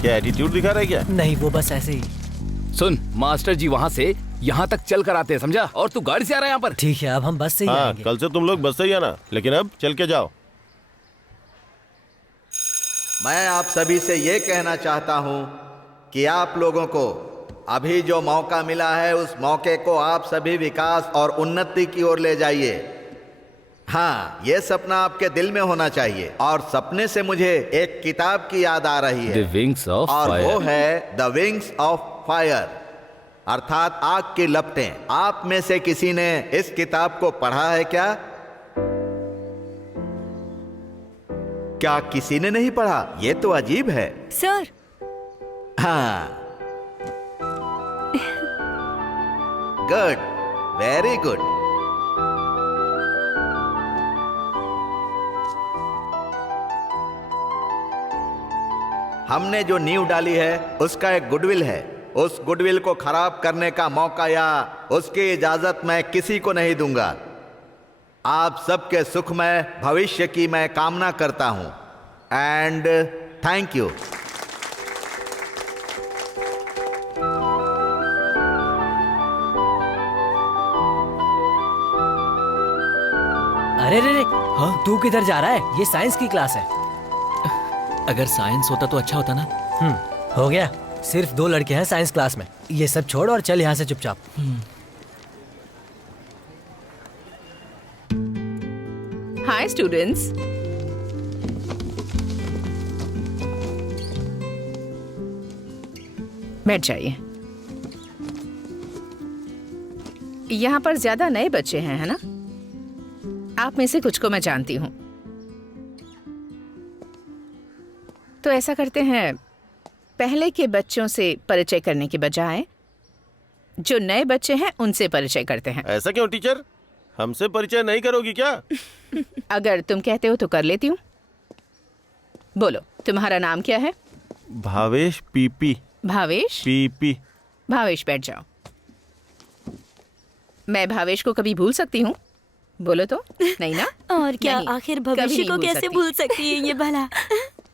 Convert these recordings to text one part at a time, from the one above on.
क्या एटीट्यूड दिखा रहा है क्या? नहीं, वो बस ऐसे ही। सुन, मास्टर जी वहाँ से यहाँ तक चल कर आते हैं, समझा? और तू गाड़ी से आ रहा है यहाँ पर। ठीक है, अब हम बस से ही हाँ, आएंगे। कल से तुम लोग बस से ही आना, लेकिन अब चल के जाओ। मैं आप सभी से ये कहना चाहता हूँ कि आप लोगों को अभी जो मौका मिला है, उस मौके को आप सभी विकास और उन्नति की ओर ले जाइए। हाँ, ये सपना आपके दिल में होना चाहिए। और सपने से मुझे एक किताब की याद आ रही है, The Wings of और Fire। वो है द विंग्स ऑफ फायर, अर्थात आग की लपटें। आप में से किसी ने इस किताब को पढ़ा है क्या? क्या किसी ने नहीं पढ़ा? ये तो अजीब है। सर, हाँ, गुड, वेरी गुड। हमने जो नींव डाली है उसका एक गुडविल है। उस गुडविल को खराब करने का मौका या उसकी इजाजत मैं किसी को नहीं दूंगा। आप सबके सुखमय भविष्य की मैं कामना करता हूं। And thank you. अरे रे रे, हाँ, तू किधर जा रहा है? ये साइंस की क्लास है। अगर साइंस होता तो अच्छा होता ना। हो गया। सिर्फ 2 लड़के हैं साइंस क्लास में। ये सब छोड़ और चल यहाँ से चुपचाप। Hi students. बैठ जाइए। यहाँ पर ज्यादा नए बच्चे हैं, है ना? आप में से कुछ को मैं जानती हूँ। तो ऐसा करते हैं, पहले के बच्चों से परिचय करने के बजाय जो नए बच्चे हैं उनसे परिचय करते हैं। ऐसा क्यों टीचर? हमसे परिचय नहीं करोगी क्या? अगर तुम कहते हो तो कर लेती हूँ। बोलो, तुम्हारा नाम क्या है? भावेश पीपी। भावेश? पीपी। भावेश, बैठ जाओ। मैं भावेश को कभी भूल सकती हूँ? बोलो तो। नहीं ना? और क्या, नहीं, आखिर कभी भविष्य नहीं को भूल कैसे सकती। भूल सकती है ये भला।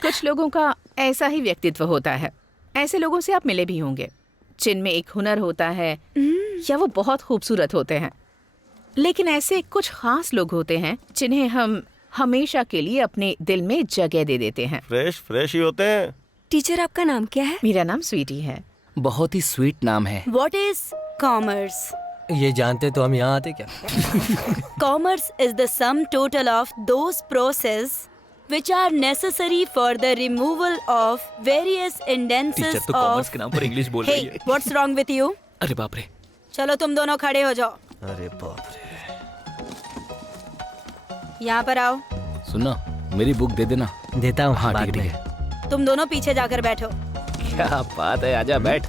कुछ लोगों का ऐसा ही व्यक्तित्व होता है। ऐसे लोगों से आप मिले भी होंगे, जिनमें एक हुनर होता है या वो बहुत खूबसूरत होते हैं। लेकिन ऐसे कुछ खास लोग होते हैं जिन्हें हम हमेशा के लिए अपने दिल में जगह दे देते हैं। फ्रेश फ्रेश ही होते हैं। टीचर, आपका नाम क्या है? मेरा नाम स्वीटी है। बहुत ही स्वीट नाम है। What is commerce? ये जानते तो हम यहाँ आते क्या? Commerce is the sum total of those process which are necessary for the removal of various teacher instances तो कॉमर्स of. के नाम पर इंग्लिश बोल रही Hey, है। what's wrong with you? अरे बाप रे। चलो तुम दोनों खड़े हो जाओ। अरे बाप रे। यहाँ पर आओ। सुनना, मेरी बुक दे देना। देता हूँ। हाँ, बाद ठीक में। है। तुम दोनों पीछे जाकर बैठो। क्या बात है, आजा बैठ।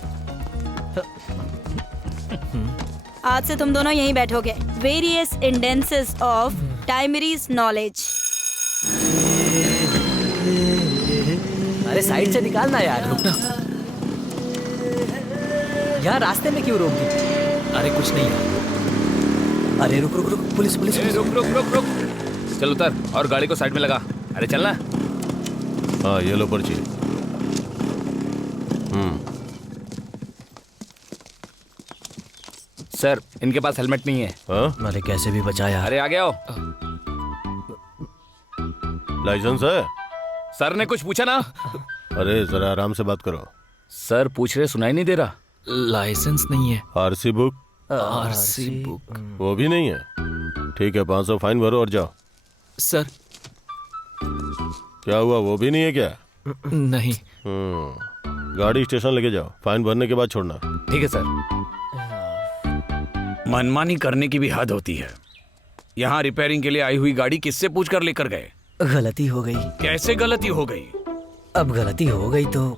आज से तुम दोनों यहीं बैठोगे। Various instances of Timy's knowledge. अरे साइड से निकालना यार। रुकना। यहाँ रास्ते में क्यों रोक दी? अरे कुछ नहीं है। अरे रुक रुक रुक, पुलिस पुलिस। ए, रुक रुक रुक रुक। चल उतर और गाड़ी को साइड में लगा। अरे चलना। हाँ, ये लो पर्ची। सर, इनके पास हेलमेट नहीं है। हाँ? अरे कैसे भी बचा यार। अरे आ गया हो। लाइसेंस है? सर ने कुछ पूछा ना? अरे जरा आराम से बात करो। सर पूछ रहे, सुनाई नहीं दे रहा। लाइसेंस नहीं है। RC book? आरसी बुक वो भी नहीं है। ठीक है, 500 फाइन भरो और जाओ। सर। क्या हुआ, वो भी नहीं है क्या? नहीं। गाड़ी स्टेशन लेके जाओ, फाइन भरने के बाद छोड़ना। ठीक है सर। मनमानी करने की भी हद होती है। यहाँ रिपेयरिंग के लिए आई हुई गाड़ी किससे पूछकर लेकर गए? गलती हो गई। कैसे गलती हो गई? अब गलती हो गई तो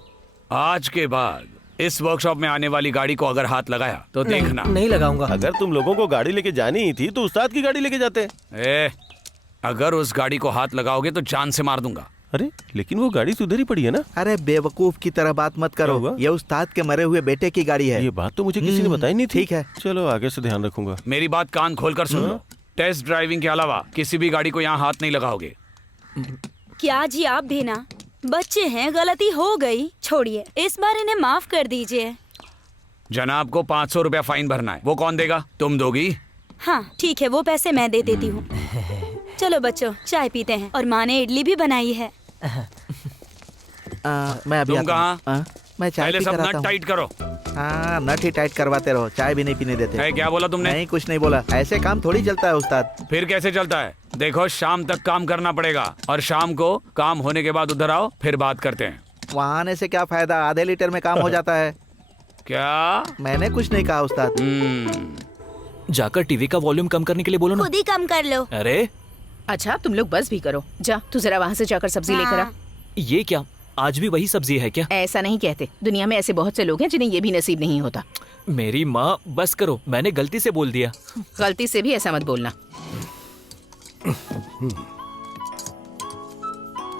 आज के बाद इस वर्कशॉप में आने वाली गाड़ी को अगर हाथ लगाया तो देखना। नहीं लगाऊंगा। अगर तुम लोगों को गाड़ी लेके जानी ही थी तो उस्ताद की गाड़ी लेके जाते। अगर उस गाड़ी को हाथ लगाओगे तो जान से मार दूंगा। अरे लेकिन वो गाड़ी सुधरी पड़ी है ना? अरे बेवकूफ की तरह बात मत क्या करो। हुआ? ये उस्ताद के मरे हुए बेटे की गाड़ी है। ये बात तो मुझे किसी ने बताई नहीं थी। ठीक है, चलो आगे से ध्यान रखूंगा। मेरी बात कान खोलकर सुन लो। टेस्ट ड्राइविंग के अलावा किसी भी गाड़ी को यहाँ हाथ नहीं लगाओगे। क्या जी आप भी ना? बच्चे हैं, गलती हो गई, छोड़िए, इस बार इन्हें माफ कर दीजिए। जनाब को 500 रुपया फाइन भरना है, वो कौन देगा? तुम दोगी? हाँ ठीक है, वो पैसे मैं दे देती हूँ। चलो बच्चों, चाय पीते हैं। और माँ ने इडली भी बनाई है। मैं अभी तुम आता हूँ। कहाँ? मैं चाय पहले पी सब कर आता नट हूँ। टाइट करो। हाँ, नट ही टाइट करवाते रहो, चाय भी नहीं पीने देते। है, क्या बोला तुमने? नहीं, कुछ नहीं बोला। ऐसे काम थोड़ी चलता है उस्ताद। फिर कैसे चलता है? देखो, शाम तक काम करना पड़ेगा और शाम को काम होने के बाद उधर आओ, फिर बात करते हैं। वहाँ आने से क्या फायदा? आधे लीटर में काम हो जाता है। क्या? मैंने कुछ नहीं कहा उस्ताद। जाकर टीवी का वॉल्यूम कम करने के लिए बोलो ना। खुद ही कम कर लो। अरे अच्छा, तुम लोग बस भी करो। जा, तू जरा वहाँ से जाकर सब्जी लेकर आ। ये क्या, आज भी वही सब्जी है क्या? ऐसा नहीं कहते, दुनिया में ऐसे बहुत से लोग हैं जिन्हें ये भी नसीब नहीं होता। मेरी माँ, बस करो, मैंने गलती से बोल दिया। गलती से भी ऐसा मत बोलना।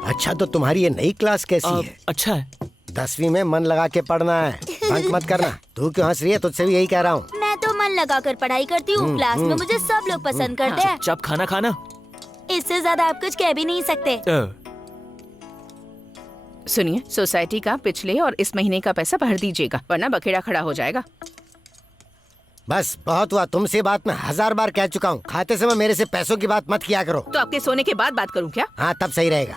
अच्छा, तो तुम्हारी ये नई क्लास कैसी है? अच्छा है। 10वीं में मन लगा के पढ़ना है, बंक मत करना। तू क्यों हंस रही है? तुझसे भी यही कह रहा हूँ। मैं तो मन लगा कर पढ़ाई करती हूँ। क्लास में मुझे सब लोग पसंद करते हैं। चुपचाप खाना खाना। इससे ज्यादा आप कुछ कह भी नहीं सकते। सुनिए, सोसाइटी का पिछले और इस महीने का पैसा भर दीजिएगा, वरना बखेड़ा खड़ा हो जाएगा। बस बहुत हुआ, तुमसे बात मैं 1000 बार कह चुका हूँ। खाते समय मेरे से पैसों की बात मत किया करो। तो आपके सोने के बाद बात करूं क्या? हाँ, तब सही रहेगा।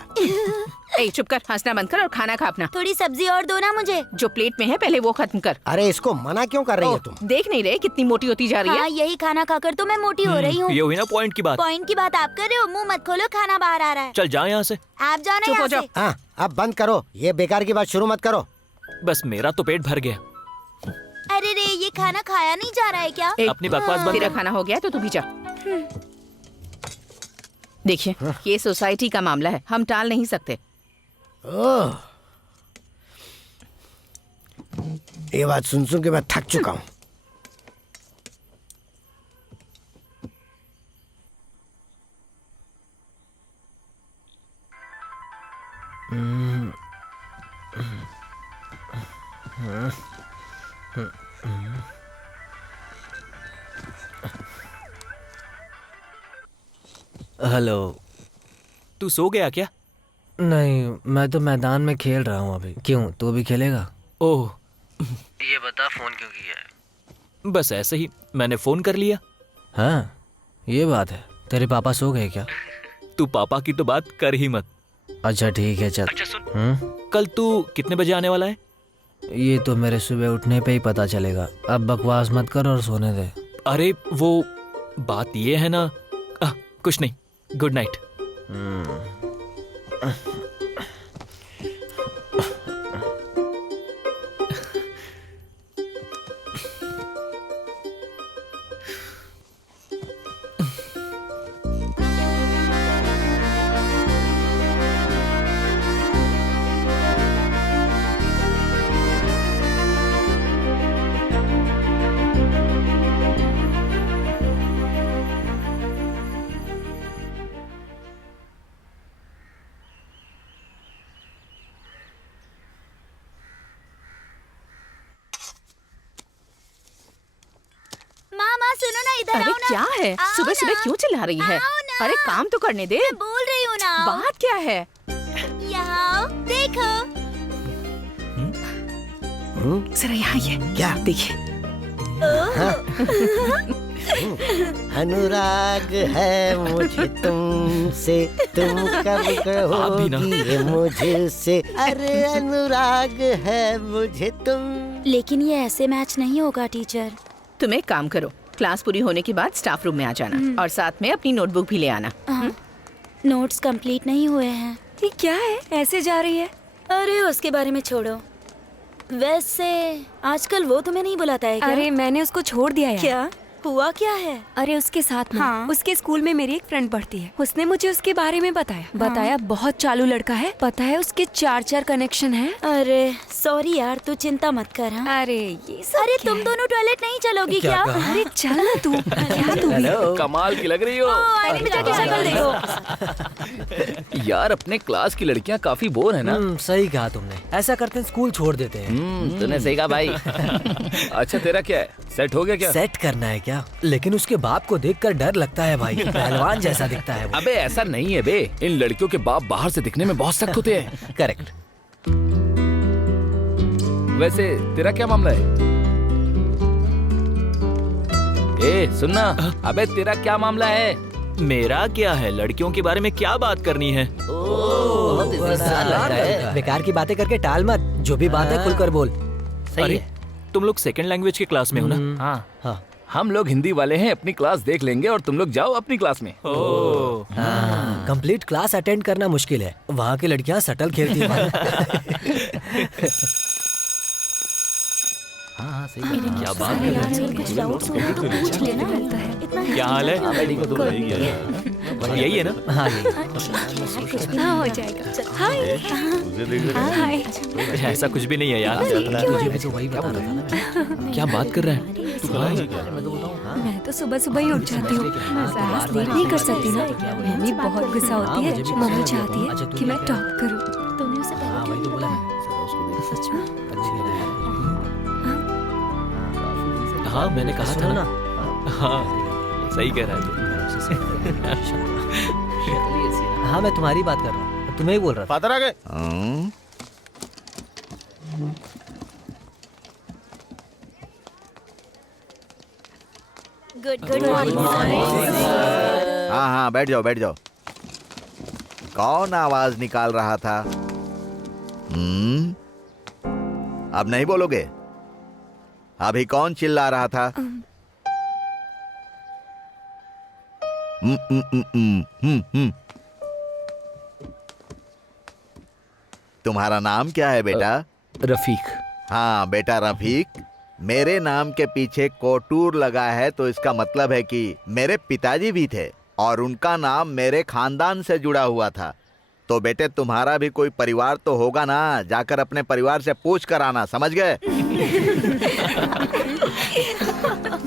ए, चुप कर, हंसना बंद कर और खाना खा अपना। थोड़ी सब्जी और दो ना मुझे। जो प्लेट में है पहले वो खत्म कर। अरे इसको मना क्यों कर रही हो तुम? देख नहीं रहे कितनी मोटी होती जा रही हाँ, है? यही खाना खाकर तो मैं मोटी हो रही हूँ। ये हुई ना पॉइंट की बात। पॉइंट की बात आप कर रहे हो? मुंह मत खोलो, खाना बाहर आ रहा है। चल जा यहाँ से। आप जाओ ना चुप हो यहाँ जाओ। से। हाँ, अब बंद करो, ये बेकार की बात शुरू मत करो। बस मेरा तो पेट भर गया। अरे रे, ये खाना खाया नहीं जा रहा है क्या? अपनी बकवास बंद तेरा कर। खाना हो गया तो तू भी जा। देखिए, ये सोसाइटी का मामला है, हम टाल नहीं सकते। ओह, ये बात सुन सुन के मैं थक चुका हूँ। हेलो। तू सो गया क्या? नहीं, मैं तो मैदान में खेल रहा हूँ अभी। क्यों, तू भी खेलेगा? ओह, ये बता, फोन क्यों किया है? बस ऐसे ही मैंने फोन कर लिया। हाँ, ये बात है। तेरे पापा सो गए क्या? तू पापा की तो बात कर ही मत। अच्छा ठीक है, चल। अच्छा सुन, कल तू कितने बजे आने वाला है? ये तो मेरे सुबह उठने पे ही पता चलेगा। अब बकवास मत कर और सोने दे। अरे वो बात ये है ना, कुछ नहीं, गुड नाइट। मामा सुनो ना, इधर अरे आओ ना। क्या है, आओ सुबह सुबह ना। क्यों चिल्ला रही है? आओ ना। अरे काम तो करने दे। मैं बोल रही हूँ ना। बात क्या है? यहाँ आओ, देखो। जरा यहाँ ये क्या? देखिए। अनुराग है मुझे तुमसे, तुम कब आप भी ना। कहोगी ये मुझसे? अरे अनुराग है मुझे तुम। लेकिन ये ऐसे मैच नहीं होगा टीचर। तुम एक काम करो, क्लास पूरी होने के बाद स्टाफ रूम में आ जाना और साथ में अपनी नोटबुक भी ले आना। नोट्स कंप्लीट नहीं हुए हैं। ये क्या है, ऐसे जा रही है? अरे उसके बारे में छोड़ो। वैसे आजकल वो तुम्हें नहीं बुलाता है क्या? अरे मैंने उसको छोड़ दिया यार। क्या हुआ, क्या है? अरे उसके साथ में हाँ। उसके स्कूल में मेरी एक फ्रेंड पढ़ती है। उसने मुझे उसके बारे में बताया बहुत चालू लड़का है। पता है उसके 4 कनेक्शन है। अरे सॉरी यार, तू चिंता मत कर। हाँ? अरे ये सब अरे क्या तुम है? दोनों टॉयलेट नहीं चलोगी क्या? अरे चल ना तू। क्या तू भी? हेलो। कमाल की लग रही हो। आईने में जाके शक्ल देखो। यार अपने क्लास की लड़कियां काफी बोर है ना। सही कहा तुमने। ऐसा करते हैं, स्कूल छोड़ देते हैं। तूने सही कहा भाई। अच्छा तेरा क्या है? सेट हो गया क्या? सेट करना है क्या? लेकिन उसके बाप को देखकर डर लगता है भाई, पहलवान जैसा दिखता है वो। अबे ऐसा नहीं है बे, इन लड़कियों के बाप बाहर से दिखने में बहुत सख्त होते हैं। करेक्ट। वैसे तेरा क्या मामला है? ए सुनना, अबे तेरा क्या मामला है? मेरा क्या है? लड़कियों के बारे में क्या बात करनी है? बेकार की बातें करके टाल मत, जो भी बात है खुलकर बोल। सही अरे है। तुम लोग सेकंड लैंग्वेज की क्लास में हो ना? हाँ हाँ। हम लोग हिंदी वाले हैं, अपनी क्लास देख लेंगे और तुम लोग जाओ अपनी क्लास में। ओह कंप्लीट क्लास अटेंड करना मुश्किल है, वहाँ की लड़कियाँ सटल खेलती हैं। हाँ सही है। क्या बात कर रहे हैं? क्या हाल है? यही है ना? हाँ ये हाँ हो जाएगा। हाय हाय। ऐसा कुछ भी नहीं है यार। तुझे भी तो वही बता रहा था ना। क्या बात कर रहा है? मैं तो सुबह सुबह ही उठ जाती हूँ, क्लास लेट नहीं कर सकती ना। मम्मी बहुत गुस्सा होती है, मम्मी चाहती है कि मैं टॉप करूँ। तुमने उसे हाँ वही तो बोला मैं। सच में? हाँ मैंने कहा था ना। हाँ सही कह रहा है तू। हाँ मैं तुम्हारी बात कर रहा हूँ, तुम्हें ही बोल रहा था। फादर आ गए। Good morning. हाँ हाँ बैठ जाओ बैठ जाओ। कौन आवाज निकाल रहा था? अब नहीं बोलोगे? अभी कौन चिल्ला रहा था? तुम्हारा नाम क्या है बेटा? रफीक। हाँ बेटा रफीक, मेरे नाम के पीछे कोटूर लगा है तो इसका मतलब है कि मेरे पिताजी भी थे और उनका नाम मेरे खानदान से जुड़ा हुआ था। तो बेटे तुम्हारा भी कोई परिवार तो होगा ना, जाकर अपने परिवार से पूछ कर आना, समझ गए?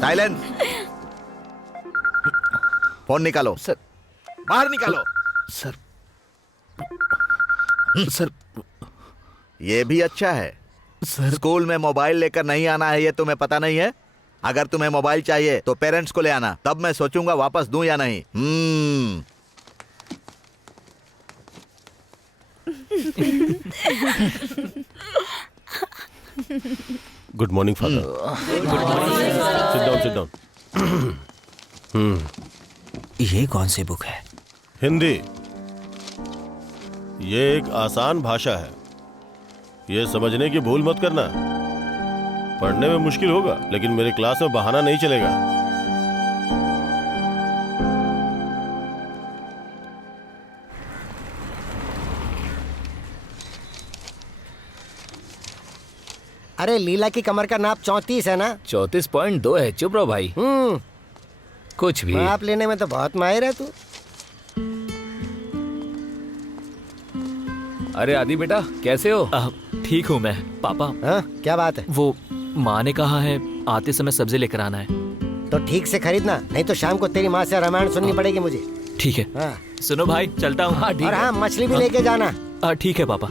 साइलेंस। फोन निकालो सर। बाहर निकालो सर। सर ये भी अच्छा है। सर स्कूल में मोबाइल लेकर नहीं आना है, ये तुम्हें पता नहीं है? अगर तुम्हें मोबाइल चाहिए तो पेरेंट्स को ले आना, तब मैं सोचूंगा वापस दूं या नहीं। Good morning father. Sit down. ये कौन सी बुक है? हिंदी। ये एक आसान भाषा है, ये समझने की भूल मत करना। पढ़ने में मुश्किल होगा लेकिन मेरे क्लास में बहाना नहीं चलेगा। अरे लीला की कमर का नाप 34 है ना? 34.2 है। चुप रहो भाई। कुछ भी। नाप लेने में तो बहुत माहिर है तू। अरे आदि बेटा कैसे हो? ठीक हूँ मैं। पापा हाँ क्या बात है? वो माँ ने कहा है आते समय सब्जी लेकर आना है। तो ठीक से खरीदना, नहीं तो शाम को तेरी माँ से रामायण सुननी पड़ेगी मुझे। ठीक है। हाँ। सुनो भाई चलता हूँ। हाँ ठीक और है। हाँ मछली भी लेके जाना। ठीक है पापा।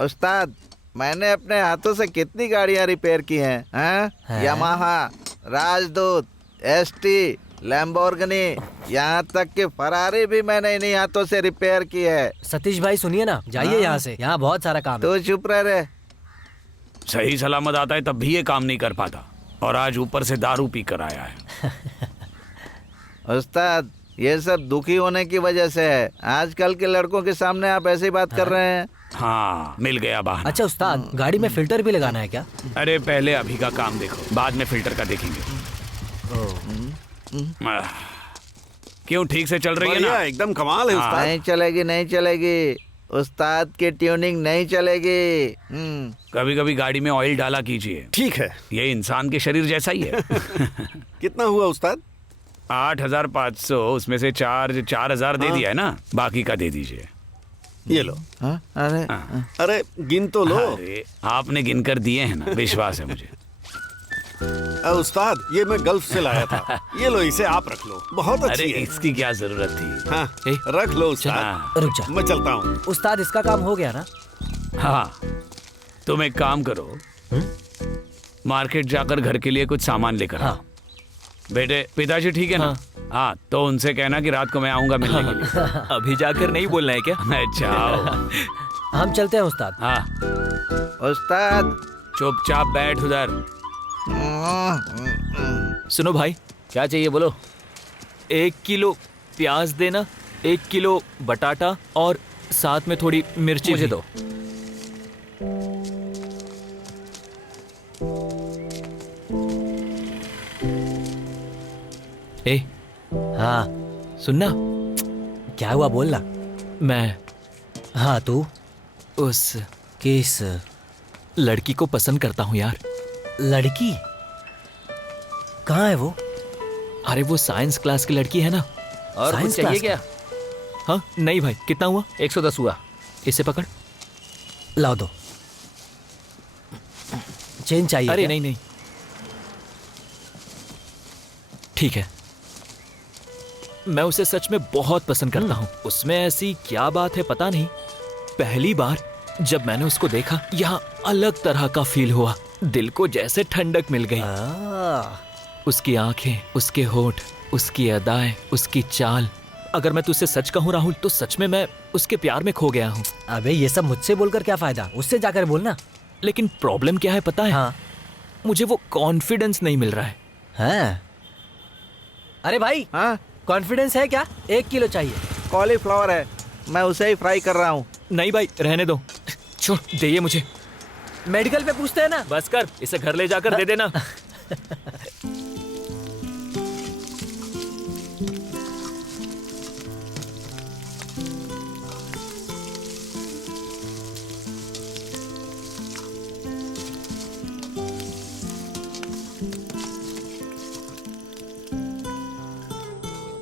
उस्ताद, मैंने अपने हाथों से कितनी गाड़ियां रिपेयर की हैं? हैं? यामाहा, राजदूत, एसटी, लैम्बोर्गिनी, यहाँ तक कि फरारी भी मैंने इन्हीं हाथों से रिपेयर की है। सतीश भाई सुनिए ना, जाइए यहाँ से, यहाँ बहुत सारा काम है। तो चुप रह रे। सही सलामत आता है तब भी ये काम नहीं कर पाता और आज ऊपर से दारू पी कर आया है। उस्ताद ये सब दुखी होने की वजह से है। आजकल के लड़कों के सामने आप ऐसी बात कर रहे हैं। हाँ मिल गया बहाना। अच्छा उस्ताद, गाड़ी में फिल्टर भी लगाना है क्या? अरे पहले अभी का काम देखो, बाद में फिल्टर का देखेंगे। क्यों ठीक से चल रही है ना? एकदम कमाल है उस्ताद। नहीं चलेगी नहीं चलेगी, उस्ताद की ट्यूनिंग नहीं चलेगी। कभी कभी गाड़ी में ऑयल डाला कीजिए। ठीक है। ये इंसान के शरीर जैसा ही है। कितना हुआ उस्ताद? 8,500, उसमें से 4,000 दे दिया है ना, बाकी का दे दीजिए। ये लो। अरे अरे गिन तो लो। अरे आपने गिन कर दिए हैं ना, विश्वास है मुझे। उस्ताद ये मैं गल्फ से लाया था, ये लो इसे आप रख लो, बहुत अरे अच्छी है। इसकी क्या जरूरत थी? हाँ, रख लो उस्ताद। रुक जा। मैं चलता हूँ। उस्ताद इसका काम हो गया ना? हाँ तुम एक काम करो, मार्केट जाकर घर के लिए कुछ सामान लेकर आओ। बेटे, पिताजी ठीक है ना? हाँ, तो उनसे कहना कि रात को मैं आऊंगा मिलने के लिए। अभी जाकर नहीं बोलना है क्या? अच्छा आओ। हम चलते हैं उस्ताद। हाँ उस्ताद, चुपचाप बैठ उधर। सुनो भाई, क्या चाहिए बोलो। 1 किलो प्याज देना, 1 किलो बटाटा और साथ में थोड़ी मिर्ची मुझे भी। दो। ए, हाँ सुनना, क्या हुआ बोलना। मैं हाँ तू उस किस लड़की को पसंद करता हूँ यार। लड़की? कहाँ है वो? अरे वो साइंस क्लास की लड़की है ना। और कुछ साइंस चाहिए क्लास क्या? हाँ नहीं भाई, कितना हुआ? 110 हुआ। इसे पकड़। लाओ दो। चेन चाहिए? अरे क्या? नहीं नहीं, ठीक है। मैं उसे सच में बहुत पसंद करता हूँ। उसमें ऐसी क्या बात है पता नहीं। पहली बार जब मैंने उसको देखा, यहाँ अलग तरह का फील हुआ। दिल को जैसे ठंडक मिल गई। उसकी आंखें, उसके होठ, उसकी अदाएं, उसकी चाल। अगर मैं तुझसे सच कहूँ राहुल, तो सच में मैं उसके प्यार में खो गया हूँ। अबे ये सब मुझसे बोलकर क्या फायदा, उससे जाकर बोलना। लेकिन प्रॉब्लम क्या है पता है? हाँ। मुझे वो कॉन्फिडेंस नहीं मिल रहा है। हाँ। अरे भाई, हाँ, कॉन्फिडेंस है क्या? 1 किलो चाहिए। कॉलीफ्लावर है, मैं उसे ही फ्राई कर रहा हूँ। नहीं भाई, रहने दो, छोड़ दे ये मुझे। मेडिकल पे पूछते हैं ना। बस कर, इसे घर ले जाकर दे देना।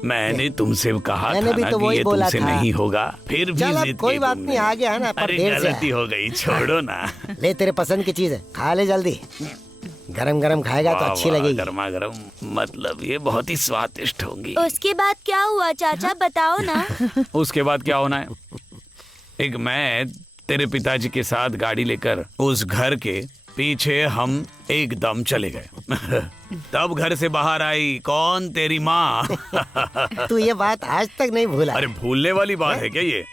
मैंने तुमसे कहा मैंने था भी ना तो कि वही ये बोला तुमसे था। नहीं होगा, फिर भी चल अब जिद कोई की बात तुमने। नहीं, आ गया ना, पर अरे देर से गलती आया। हो गई, छोड़ो ना। ले तेरे पसंद की चीज है, खा ले जल्दी। गरम गरम खाएगा तो वाह, अच्छी वाह, लगेगी। गर्मा गर्म, मतलब ये बहुत ही स्वादिष्ट होंगी। उसके बाद क्या हुआ चाचा, बताओ ना। उसके बाद क्या होना है? एक मैं तेरे पिताजी के साथ गाड़ी लेकर उस घर के पीछे हम एकदम चले गए। तब घर से बाहर आई कौन? तेरी माँ। तू ये बात आज तक नहीं भूला। अरे भूलने वाली बात है क्या ये?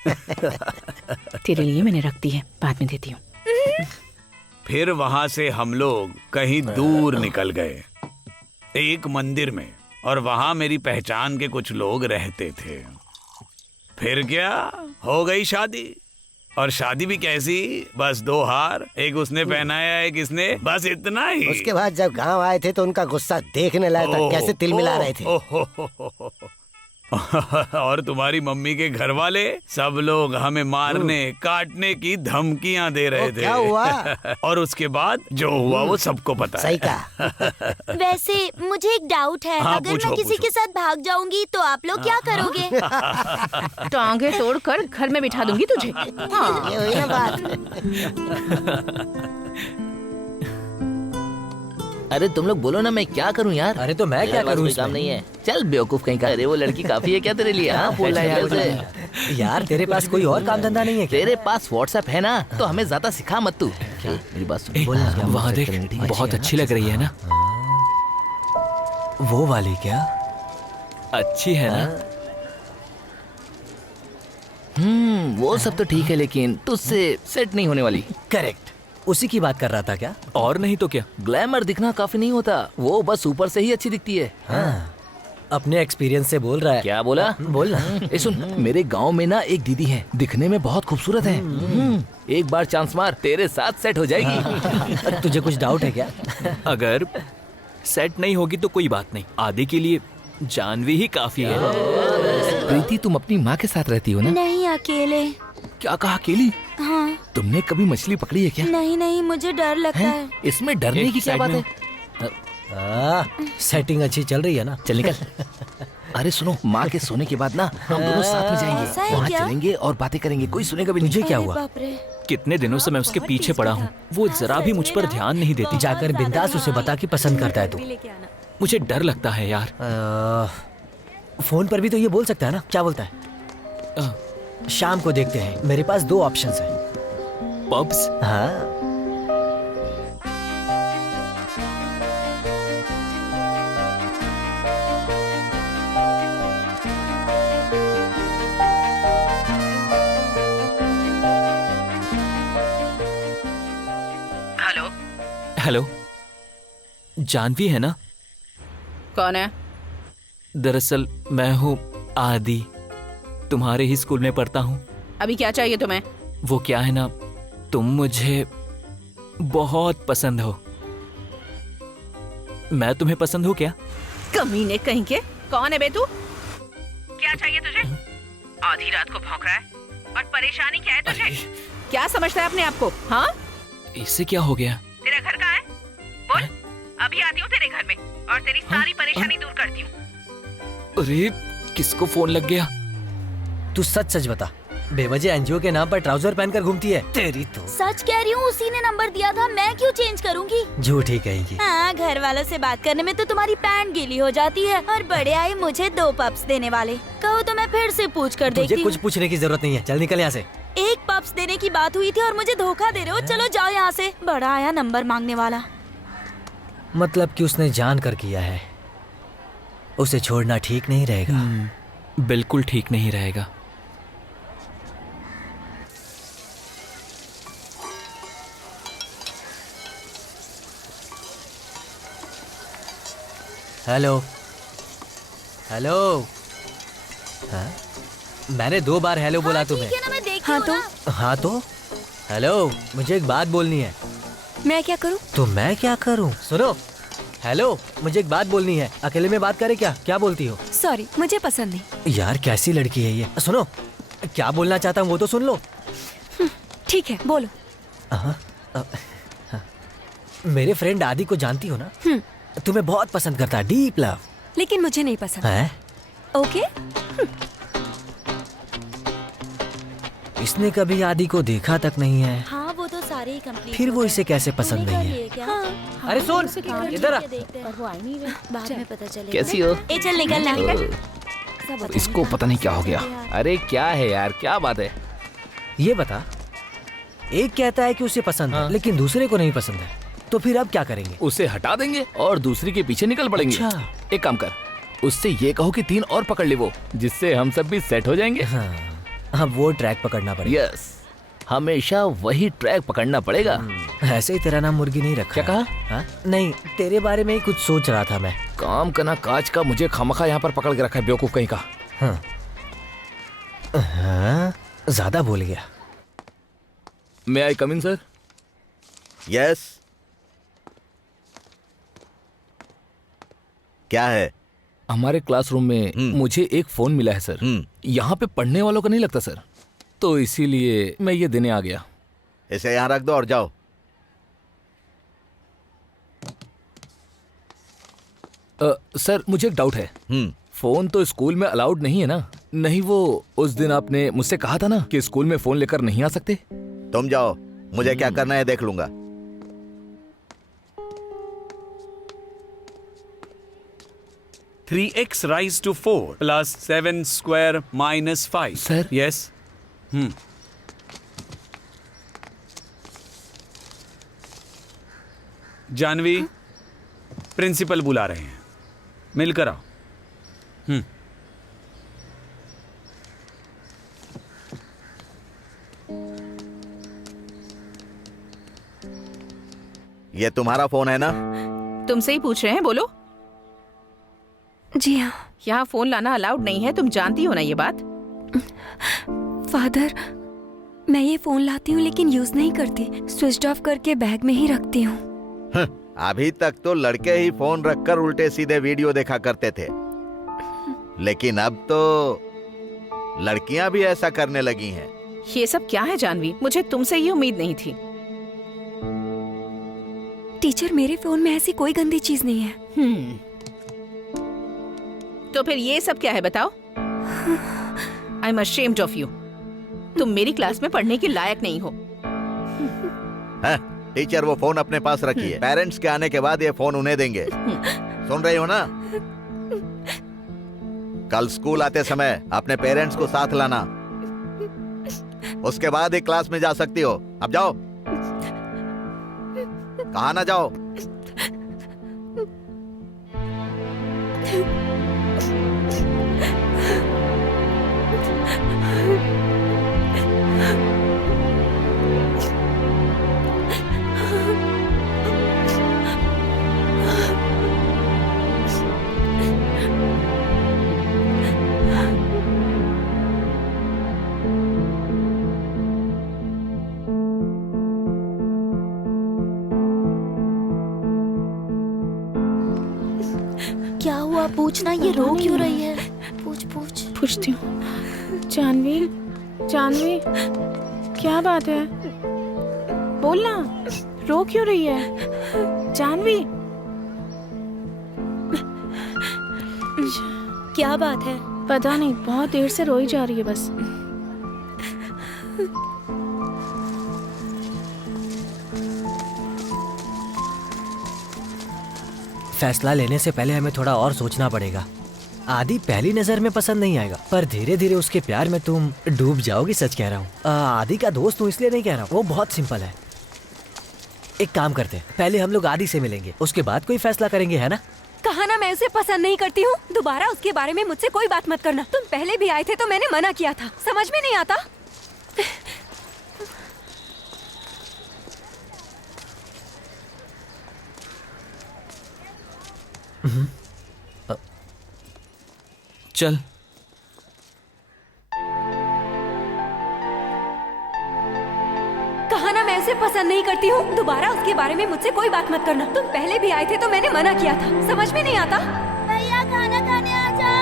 तेरे लिए मैंने रख दी है, बाद में देती हूँ। फिर वहां से हम लोग कहीं दूर निकल गए, एक मंदिर में, और वहां मेरी पहचान के कुछ लोग रहते थे। फिर क्या हो गई शादी, और शादी भी कैसी, बस 2 हार, एक उसने पहनाया एक इसने, बस इतना ही। उसके बाद जब गांव आए थे तो उनका गुस्सा देखने लायक था, कैसे तिल मिला रहे थे। और तुम्हारी मम्मी के घर वाले सब लोग हमें मारने काटने की धमकियां दे रहे थे। क्या हुआ? और उसके बाद जो हुआ वो सबको पता है। सही कहा। वैसे मुझे एक डाउट है, हाँ, अगर पूछो, मैं किसी पूछो। के साथ भाग जाऊंगी तो आप लोग क्या करोगे? टांगे तोड़कर घर में बिठा दूंगी तुझे। हाँ। ये हुई ना बात। अरे तुम लोग बोलो ना, मैं क्या करूं यार? अरे तो मैं क्या करूं कोई इसमें? काम नहीं है। चल बेवकूफ कहीं का। अरे वो लड़की काफी है क्या तेरे लिए? हाँ बोल रहा है यार उसे। यार तेरे पास कोई और काम धंधा नहीं है क्या? तेरे पास व्हाट्सएप है ना, तो हमें ज्यादा सिखा मत तू। मेरी बात सुन। वहाँ देख, बहुत अच्छी लग रही है ना। वो वाली क्या? अच्छी है ना? वो सब तो ठीक है, लेकिन तुझसे सेट नहीं होने वाली। करेक्ट, उसी की बात कर रहा था क्या? और नहीं तो क्या। ग्लैमर दिखना काफी नहीं होता, वो बस ऊपर से ही अच्छी दिखती है। हाँ, अपने एक्सपीरियंस से बोल रहा है। क्या बोला? बोल ना। ए सुन, मेरे गांव में ना एक दीदी है, दिखने में बहुत खूबसूरत है। एक बार चांस मार, तेरे साथ सेट हो जाएगी। तुझे कुछ डाउट है क्या? अगर सेट नहीं होगी तो कोई बात नहीं, आदि के लिए जानवी ही काफी है। प्रीति, तुम अपनी माँ के साथ रहती हो ना? नहीं, अकेले। क्या कहा अकेली? हाँ। तुमने कभी मछली पकड़ी है क्या? नहीं नहीं, मुझे डर लगता है। इसमें डरने की क्या बात है? सेटिंग अच्छी चल रही है ना? चल निकल। अरे सुनो, माँ के सोने के बाद ना हम दोनों साथ में ऐसा जाएंगे, है वहाँ क्या? चलेंगे और बातें करेंगे, कोई सुनेगा भी नहीं। तुझे क्या अरे हुआ? बाप रे। कितने दिनों से मैं उसके पीछे पड़ा हूँ, वो जरा भी मुझ पर ध्यान नहीं देती। जाकर बिंदास उसे बता कि पसंद करता है तू। मुझे डर लगता है यार। फोन पर भी तो ये बोल सकता है ना? क्या बोलता है? शाम को देखते हैं, मेरे पास 2 ऑप्शंस हैं। पब्स? हाँ, हेलो, जानवी है ना? कौन है? दरअसल मैं हूँ आदि, तुम्हारे ही स्कूल में पढ़ता हूँ। अभी क्या चाहिए तुम्हें? वो क्या है ना, तुम मुझे बहुत पसंद हो। मैं तुम्हें पसंद हूँ क्या? कमीने कहीं के। कौन है बे तू? क्या चाहिए तुझे? आधी रात को भौंक रहा है और परेशानी क्या है तुझे? क्या समझता है अपने आप को? हाँ, इससे क्या हो गया? तेरा घर कहाँ है? बोल, अभी आती हूँ तेरे घर में और तेरी सारी परेशानी दूर करती हूँ। अरे, किसको फोन लग गया? तू सच सच बता, बेवजह एनजीओ के नाम पर ट्राउजर पहनकर घूमती है? तेरी तो। सच कह रही हूँ, उसी ने नंबर दिया था, मैं क्यों चेंज करूँगी? झूठी कहेंगी। हाँ, घर वालों से बात करने में तो तुम्हारी पैंट गीली हो जाती है। और बड़े आए मुझे 2 पप्स देने वाले, कहो तो मैं फिर से पूछ कर देखती तुझे कुछ पूछने की जरूरत नहीं है, चल निकल यहाँ से। एक पप्स देने की बात हुई थी और मुझे धोखा दे रहे हो। चलो जाओ यहाँ से। बड़ा आया नंबर मांगने वाला। मतलब कि उसने जान कर किया है। उसे छोड़ना ठीक नहीं रहेगा। बिल्कुल ठीक नहीं रहेगा। Hello hello. हाँ? मैंने 2 बार हेलो बोला तुम्हें। ठीक है ना, मैं देखती हाँ हूँ तो ना। हाँ तो हेलो, मुझे एक बात बोलनी है। मैं क्या करूँ? तो मैं क्या करूँ? सुनो, हेलो, मुझे एक बात बोलनी है। अकेले में बात करे क्या? क्या बोलती हो? सॉरी, मुझे पसंद नहीं। यार कैसी लड़की है ये। सुनो, क्या बोलना चाहता हूँ वो तो सुन लो। ठीक है, बोलो। हाँ, हाँ। मेरे फ्रेंड आदि को जानती हो ना? तुम्हें बहुत पसंद करता है, डीप लव। लेकिन मुझे नहीं पसंद है? ओके। इसने कभी आदि को देखा तक नहीं है। हाँ, वो तो सारे ही कंप्लीट। फिर वो इसे कैसे पसंद नहीं है? हाँ। अरे सुन, इधर आ। बाद में पता चलेगा। कैसी हो? ए चल निकल ना। इसको पता नहीं क्या हो गया। अरे क्या है यार, क्या बात है? ये बता, एक कहता है कि उसे पसंद है लेकिन दूसरे को नहीं पसंद है, तो फिर अब क्या करेंगे? उसे हटा देंगे और दूसरी के पीछे निकल पड़ेंगे। अच्छा। एक काम कर, उससे ये कहो कि 3 और पकड़ ले वो, जिससे हम सब भी सेट हो जाएंगे। हाँ, अब वो ट्रैक पकड़ना पड़ेगा। यस, हमेशा वही ट्रैक पकड़ना पड़ेगा। ऐसे ही तेरा नाम मुर्गी नहीं रखा। क्या कहा? हाँ? नहीं, तेरे बारे में ही कुछ सोच रहा था मैं। काम करना काज का, मुझे खामखा यहाँ पर पकड़ के रखा है, बेवकूफ कहीं का। हाँ, हाँ, ज्यादा बोल गया। मे आई कम इन सर? यस। क्या है? हमारे क्लासरूम में मुझे एक फोन मिला है सर। यहाँ पे पढ़ने वालों का नहीं लगता सर, तो इसीलिए मैं ये देने आ गया। इसे यहाँ रख दो और जाओ। सर मुझे एक डाउट है। फोन तो स्कूल में अलाउड नहीं है ना? नहीं, वो उस दिन आपने मुझसे कहा था ना कि स्कूल में फोन लेकर नहीं आ सकते। तुम जाओ, मुझे क्या करना है देख लूंगा। Three x raise to 4 plus 7 square minus 5। Sir? Yes. Janvi, principal बुला रहे हैं, मिलकर आओ। ये तुम्हारा फोन है ना? तुमसे ही पूछ रहे हैं, बोलो। जी हाँ। यहाँ फोन लाना अलाउड नहीं है, तुम जानती हो ना ये बात? फादर, मैं ये फोन लाती हूँ लेकिन यूज नहीं करती, स्विच ऑफ करके बैग में ही रखती हूँ। अभी तक तो लड़के ही फोन रखकर उल्टे सीधे वीडियो देखा करते थे, लेकिन अब तो लड़कियां भी ऐसा करने लगी हैं। ये सब क्या है जानवी? मुझे तुमसे ये उम्मीद नहीं थी। टीचर, मेरे फोन में ऐसी कोई गंदी चीज नहीं है। तो फिर ये सब क्या है बताओ? I am ashamed of you. तुम मेरी क्लास में पढ़ने के लायक नहीं हो। टीचर वो फोन अपने पास रखिए, पेरेंट्स के आने के बाद ये फोन उन्हें देंगे। सुन रही हो ना? कल स्कूल आते समय अपने पेरेंट्स को साथ लाना, उसके बाद ही क्लास में जा सकती हो। अब जाओ। कहा ना जाओ। पूछना ये रो क्यों रही है? पूछ पूछ। पूछती हूँ। जानवी, जानवी, क्या बात है? बोलना, रो क्यों रही है? जानवी, क्या बात है? पता नहीं, बहुत देर से रोई जा रही है बस। फैसला लेने से पहले हमें थोड़ा और सोचना पड़ेगा। आदि पहली नजर में पसंद नहीं आएगा, पर धीरे धीरे उसके प्यार में तुम डूब जाओगी। सच कह रहा हूँ। आदि का दोस्त हूँ इसलिए नहीं कह रहा हूँ, वो बहुत सिंपल है। एक काम करते हैं, पहले हम लोग आदि से मिलेंगे, उसके बाद कोई फैसला करेंगे, है ना? कहा ना मैं उसे पसंद नहीं करती हूँ। दोबारा उसके बारे में मुझसे कोई बात मत करना। तुम पहले भी आए थे तो मैंने मना किया था, समझ में नहीं आता? चल। कहा ना मैं उसे पसंद नहीं करती हूँ। दोबारा उसके बारे में मुझसे कोई बात मत करना। तुम पहले भी आए थे तो मैंने मना किया था, समझ में नहीं आता? भैया खाना खाने आ जाओ।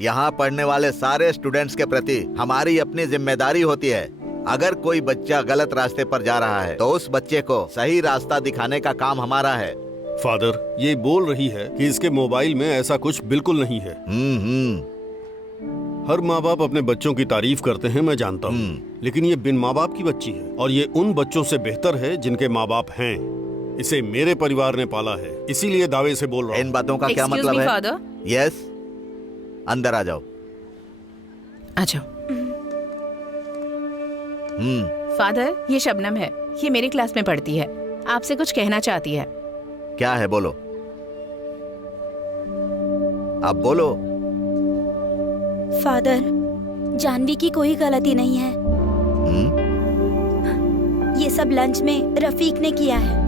यहाँ पढ़ने वाले सारे स्टूडेंट्स के प्रति हमारी अपनी जिम्मेदारी होती है। अगर कोई बच्चा गलत रास्ते पर जा रहा है तो उस बच्चे को सही रास्ता दिखाने का काम हमारा है। फादर, ये बोल रही है कि इसके मोबाइल में ऐसा कुछ बिल्कुल नहीं है। हर माँ बाप अपने बच्चों की तारीफ करते हैं, मैं जानता हूँ, लेकिन ये बिन माँ बाप की बच्ची है और ये उन बच्चों से बेहतर है जिनके माँ बाप हैं। इसे मेरे परिवार ने पाला है, इसीलिए दावे से बोल रहा हूँ। इन बातों का क्या मतलब है? फादर, यस, अंदर आ जाओ। आ जाओ। फादर, ये शबनम है, ये मेरी क्लास में पढ़ती है, आपसे कुछ कहना चाहती है। क्या है, बोलो। अब बोलो। फादर, जानवी की कोई गलती नहीं है। ये सब लंच में रफीक ने किया है।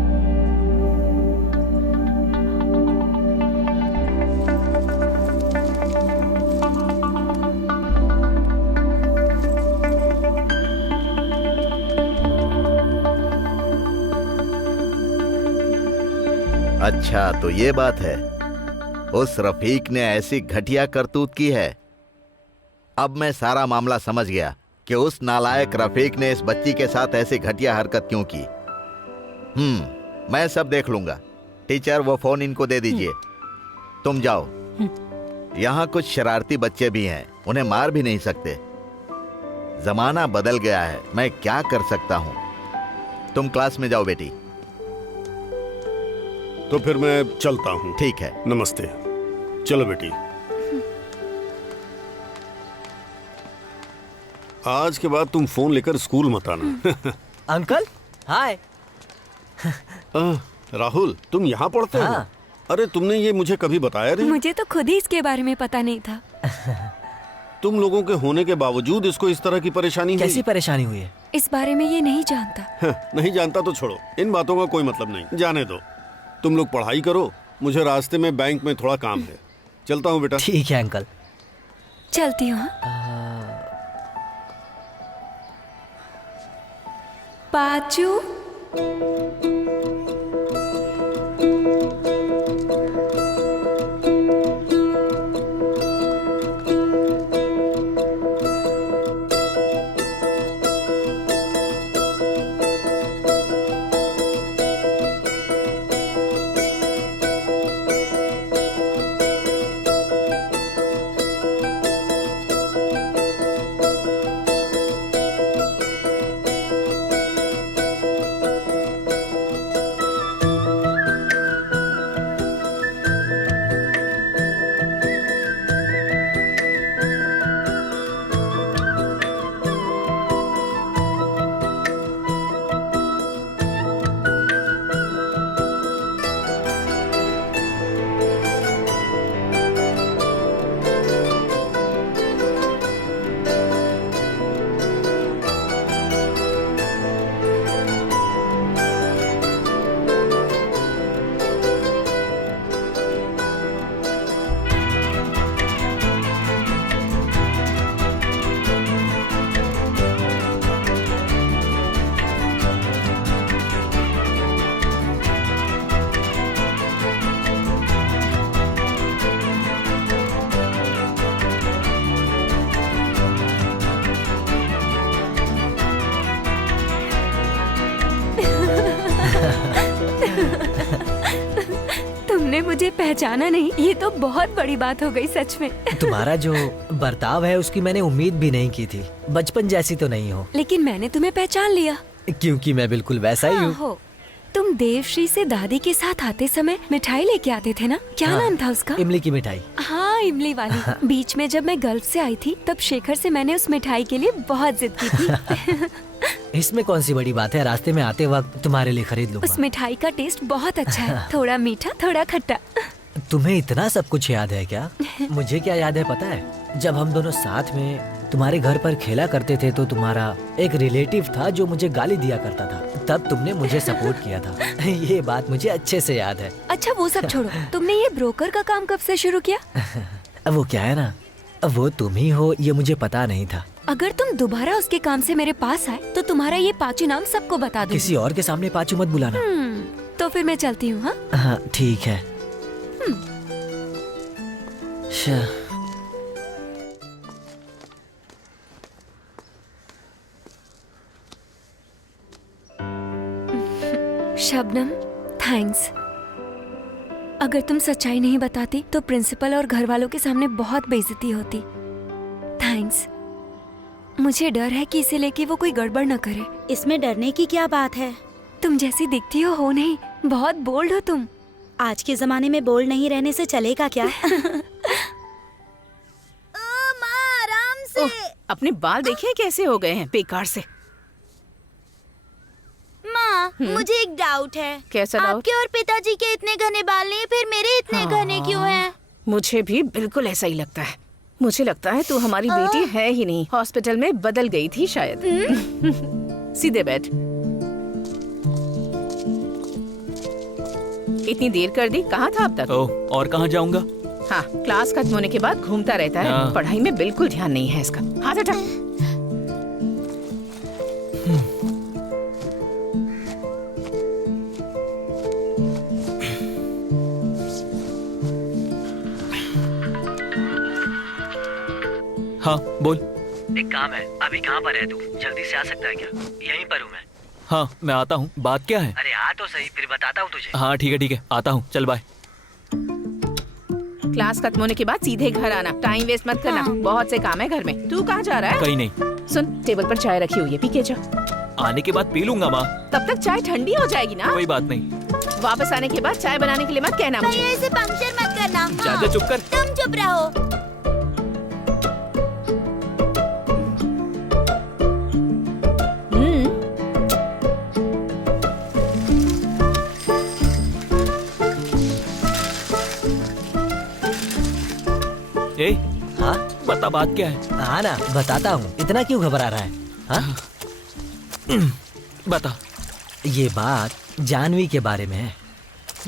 अच्छा, तो ये बात है। उस रफीक ने ऐसी घटिया करतूत की है। अब मैं सारा मामला समझ गया कि उस नालायक रफीक ने इस बच्ची के साथ ऐसी घटिया हरकत क्यों की। मैं सब देख लूंगा। टीचर, वो फोन इनको दे दीजिए। तुम जाओ। यहाँ कुछ शरारती बच्चे भी हैं, उन्हें मार भी नहीं सकते। जमाना बदल गया है, मैं क्या कर सकता हूँ। तुम क्लास में जाओ बेटी। तो फिर मैं चलता हूँ। ठीक है। नमस्ते। चलो बेटी। आज के बाद तुम फोन लेकर स्कूल मत आना। अंकल, हाय। राहुल, तुम यहाँ पढ़ते हो? अरे, तुमने ये मुझे कभी बताया नहीं। मुझे तो खुद ही इसके बारे में पता नहीं था। तुम लोगों के होने के बावजूद इसको इस तरह की परेशानी कैसी परेशानी हुई है? इस बारे में ये नहीं जानता। नहीं जानता तो छोड़ो, इन बातों का कोई मतलब नहीं, जाने दो। तुम लोग पढ़ाई करो, मुझे रास्ते में बैंक में थोड़ा काम है। चलता हूँ बेटा। ठीक है अंकल। चलती हूँ। पाचू, मुझे पहचाना नहीं, ये तो बहुत बड़ी बात हो गई सच में। तुम्हारा जो बर्ताव है उसकी मैंने उम्मीद भी नहीं की थी। बचपन जैसी तो नहीं हो। लेकिन मैंने तुम्हें पहचान लिया। क्योंकि मैं बिल्कुल वैसा ही हूँ। हो। तुम देवश्री से दादी के साथ आते समय मिठाई लेके आते थे ना, क्या नाम था उसका? इमली की मिठाई। हाँ, इमली वाली। बीच में जब मैं गल्फ से आई थी तब शेखर से मैंने उस मिठाई के लिए बहुत जिद की थी। इसमें कौन सी बड़ी बात है, रास्ते में आते वक्त तुम्हारे लिए खरीद लूंगा। उस मिठाई का टेस्ट बहुत अच्छा है, थोड़ा मीठा थोड़ा खट्टा। तुम्हें इतना सब कुछ याद है क्या? मुझे क्या याद है पता है, जब हम दोनों साथ में तुम्हारे घर पर खेला करते थे तो तुम्हारा एक रिलेटिव था जो मुझे गाली दिया करता था, तब तुमने मुझे सपोर्ट किया था। ये बात मुझे अच्छे से याद है। अच्छा वो सब छोड़ो, तुमने ये ब्रोकर का काम कब से शुरू किया? वो क्या है ना, वो तुम ही हो ये मुझे पता नहीं था। अगर तुम दोबारा उसके काम से मेरे पास आए तो तुम्हारा ये पाचू नाम सबको बता दूंगी। किसी और के सामने पाचू मत बुलाना। तो फिर मैं चलती हूँ। हाँ ठीक है। शबनम, थैंक्स। अगर तुम सच्चाई नहीं बताती तो प्रिंसिपल और घर वालों के सामने बहुत बेइज्जती होती। थैंक्स। मुझे डर है कि इसे लेके वो कोई गड़बड़ न करे। इसमें डरने की क्या बात है? तुम जैसी दिखती हो नहीं, बहुत बोल्ड हो तुम। आज के जमाने में बोल्ड नहीं रहने से चलेगा क्या? माँ आराम से। अपने बाल देखिए कैसे हो गए हैं बेकार से। माँ, मुझे एक डाउट है। कैसा डाउट? आपके और पिताजी के इतने घने बाल नहीं, फिर मेरे इतने घने क्यों हैं? मुझे भी बिल्कुल ऐसा ही लगता है। मुझे लगता है तू हमारी बेटी है ही नहीं, हॉस्पिटल में बदल गई थी शायद। सीधे बैठ। इतनी देर कर दी, कहाँ था अब तक? और कहाँ जाऊंगा? हाँ, क्लास खत्म होने के बाद घूमता रहता है। हाँ। पढ़ाई में बिल्कुल ध्यान नहीं है इसका। हाथ हटा। हाँ बोल। एक काम है, अभी कहाँ पर है तू? जल्दी से आ सकता है क्या? यहीं पर हूँ मैं। हाँ मैं आता हूँ, बात क्या है? अरे आ तो सही, फिर बताता हूँ तुझे। हाँ ठीक है, आता हूँ, चल बाय। क्लास खत्म होने के बाद सीधे घर आना, टाइम वेस्ट मत करना। बहुत से काम है घर में। तू कहाँ जा रहा है? कहीं नहीं। सुन, टेबल पर चाय रखी हुई है, पी के जा। आने के बाद पी लूंगा माँ। तब तक चाय ठंडी हो जाएगी ना। कोई बात नहीं। वापस आने के बाद चाय बनाने के लिए मत कहना मुझे। इसे पंक्चर मत करना। ज्यादा चुप कर। तुम चुप रहो। ए, हाँ बता बात क्या है? हाँ ना, बताता हूँ। इतना क्यों घबरा रहा है? हाँ? बता। ये बात जानवी के बारे में है।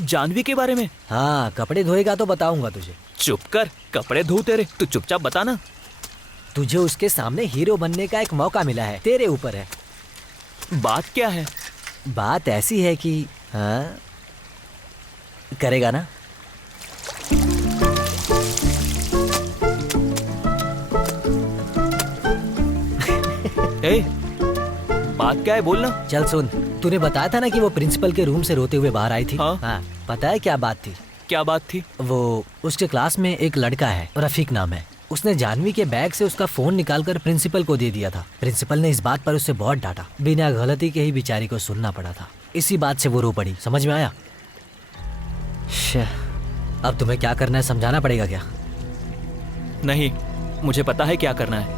जानवी के बारे में? हाँ, कपड़े धोएगा तो बताऊंगा तुझे। चुप कर, कपड़े धो तेरे, तू चुपचाप बताना। तुझे उसके सामने हीरो बनने का एक मौका मिला है, तेरे ऊपर है। बात क्या है? बात ऐसी है कि हाँ, करेगा ना? ए, बात क्या है बोलना। चल सुन, तूने बताया था ना कि वो प्रिंसिपल के रूम से रोते हुए बाहर आई थी। हाँ। पता है क्या बात थी? क्या बात थी? वो उसके क्लास में एक लड़का है, रफीक नाम है। उसने जानवी के बैग से उसका फोन निकालकर प्रिंसिपल को दे दिया था। प्रिंसिपल ने इस बात पर उससे बहुत डांटा। बिना गलती के ही बेचारी को सुनना पड़ा था। इसी बात से वो रो पड़ी। समझ में आया? अब तुम्हें क्या करना है समझाना पड़ेगा क्या? नहीं, मुझे पता है क्या करना है।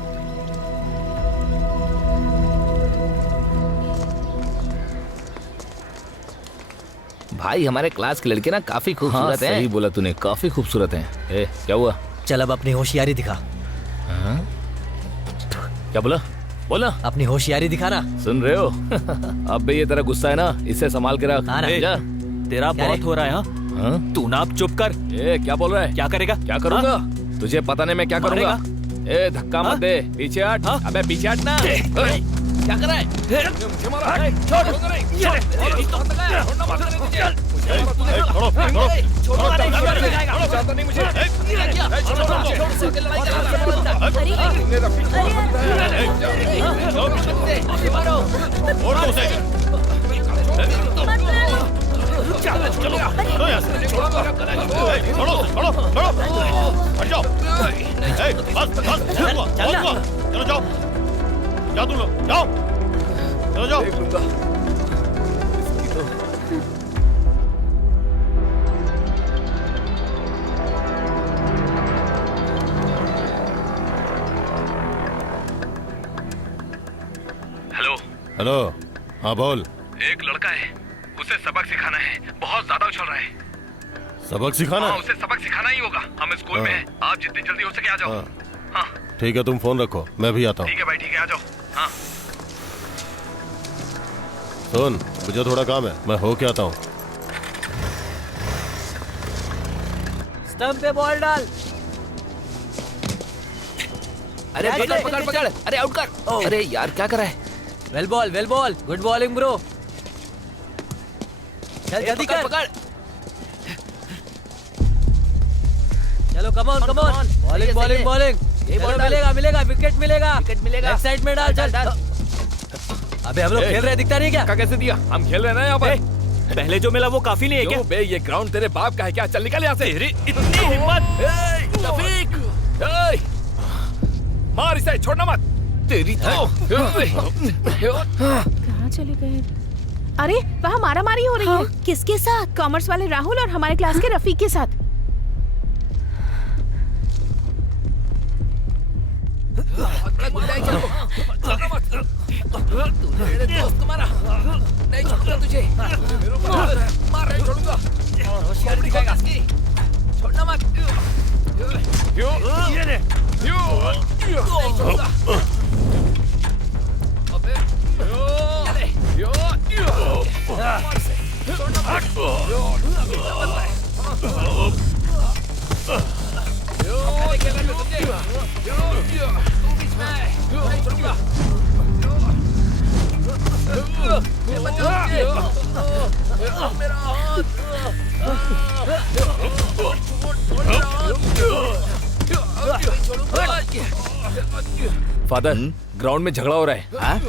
भाई हमारे क्लास के लड़के ना काफी खूबसूरत हैं। सही बोला तूने, काफी खूबसूरत हैं। ए, क्या हुआ? चल अब अपनी होशियारी दिखा। क्या बोला? बोला अपनी होशियारी दिखाना। सुन रहे हो? अब भी ये तेरा गुस्सा है ना, इसे संभाल के रख। जा। तेरा बहुत हो रहा है। हाँ? तू ना अब चुप कर। ए, क्या बोल रहा है? क्या करेगा? क्या करूंगा? तुझे पता नहीं मैं क्या करूंगा। ए, धक्का मत दे, पीछे हट। अबे पीछे हट ना। क्या कर रहा है? चलो चलो यहाँ से। छोड़ो छोड़ो छोड़ो, हट जाओ। बस बस, चलो जाओ, जाओ तुम लोग, जाओ, चलो जाओ। हेलो, हाँ बोल। एक लड़का है, उसे सबक सिखाना है, बहुत ज्यादा उछल रहा है। सबक सिखाना? हाँ, उसे सबक सिखाना ही होगा। हम स्कूल में हैं, आप जितनी जल्दी हो सके आ जाओ। हाँ ठीक है, तुम फोन रखो, मैं भी आता हूँ। ठीक है भाई, ठीक है, आ जाओ। हाँ सुन, मुझे थोड़ा काम है, मैं हो के आता हूँ। स्टंप पे बॉल डाल। अरे पकड़ पकड़ पकड़, अरे आउट कर। अरे यार क्या कर रहा है? Well ball, good bowling bro. चल जल्दी कर, पकड़। चलो कम ऑन, बॉलिंग। ये बॉल मिलेगा, विकेट मिलेगा। लेफ्ट साइड में डाल, चल। अबे हम लोग खेल रहे, दिखता नहीं क्या? कैसे दिया? हम खेल रहे हैं ना यहाँ पर। पहले जो मिला वो काफी नहीं है क्या? बे ये ग्राउंड तेरे बाप का है क्या? चल निकल यहाँ से। तेरी इतनी हिम्मत! रफीक, मार इसे, छोड़ना मत। तेरी कहाँ चले गए? अरे वहाँ मारामारी हो रही है। किसके साथ? कॉमर्स वाले राहुल और हमारे क्लास के रफीक के साथ। मेरे दोस्त को मारा, नहीं छोड़ूंगा तुझे। मार नहीं छोड़ूंगा। छोड़ना मत। फादर, ग्राउंड में झगड़ा हो रहा है। हाँ?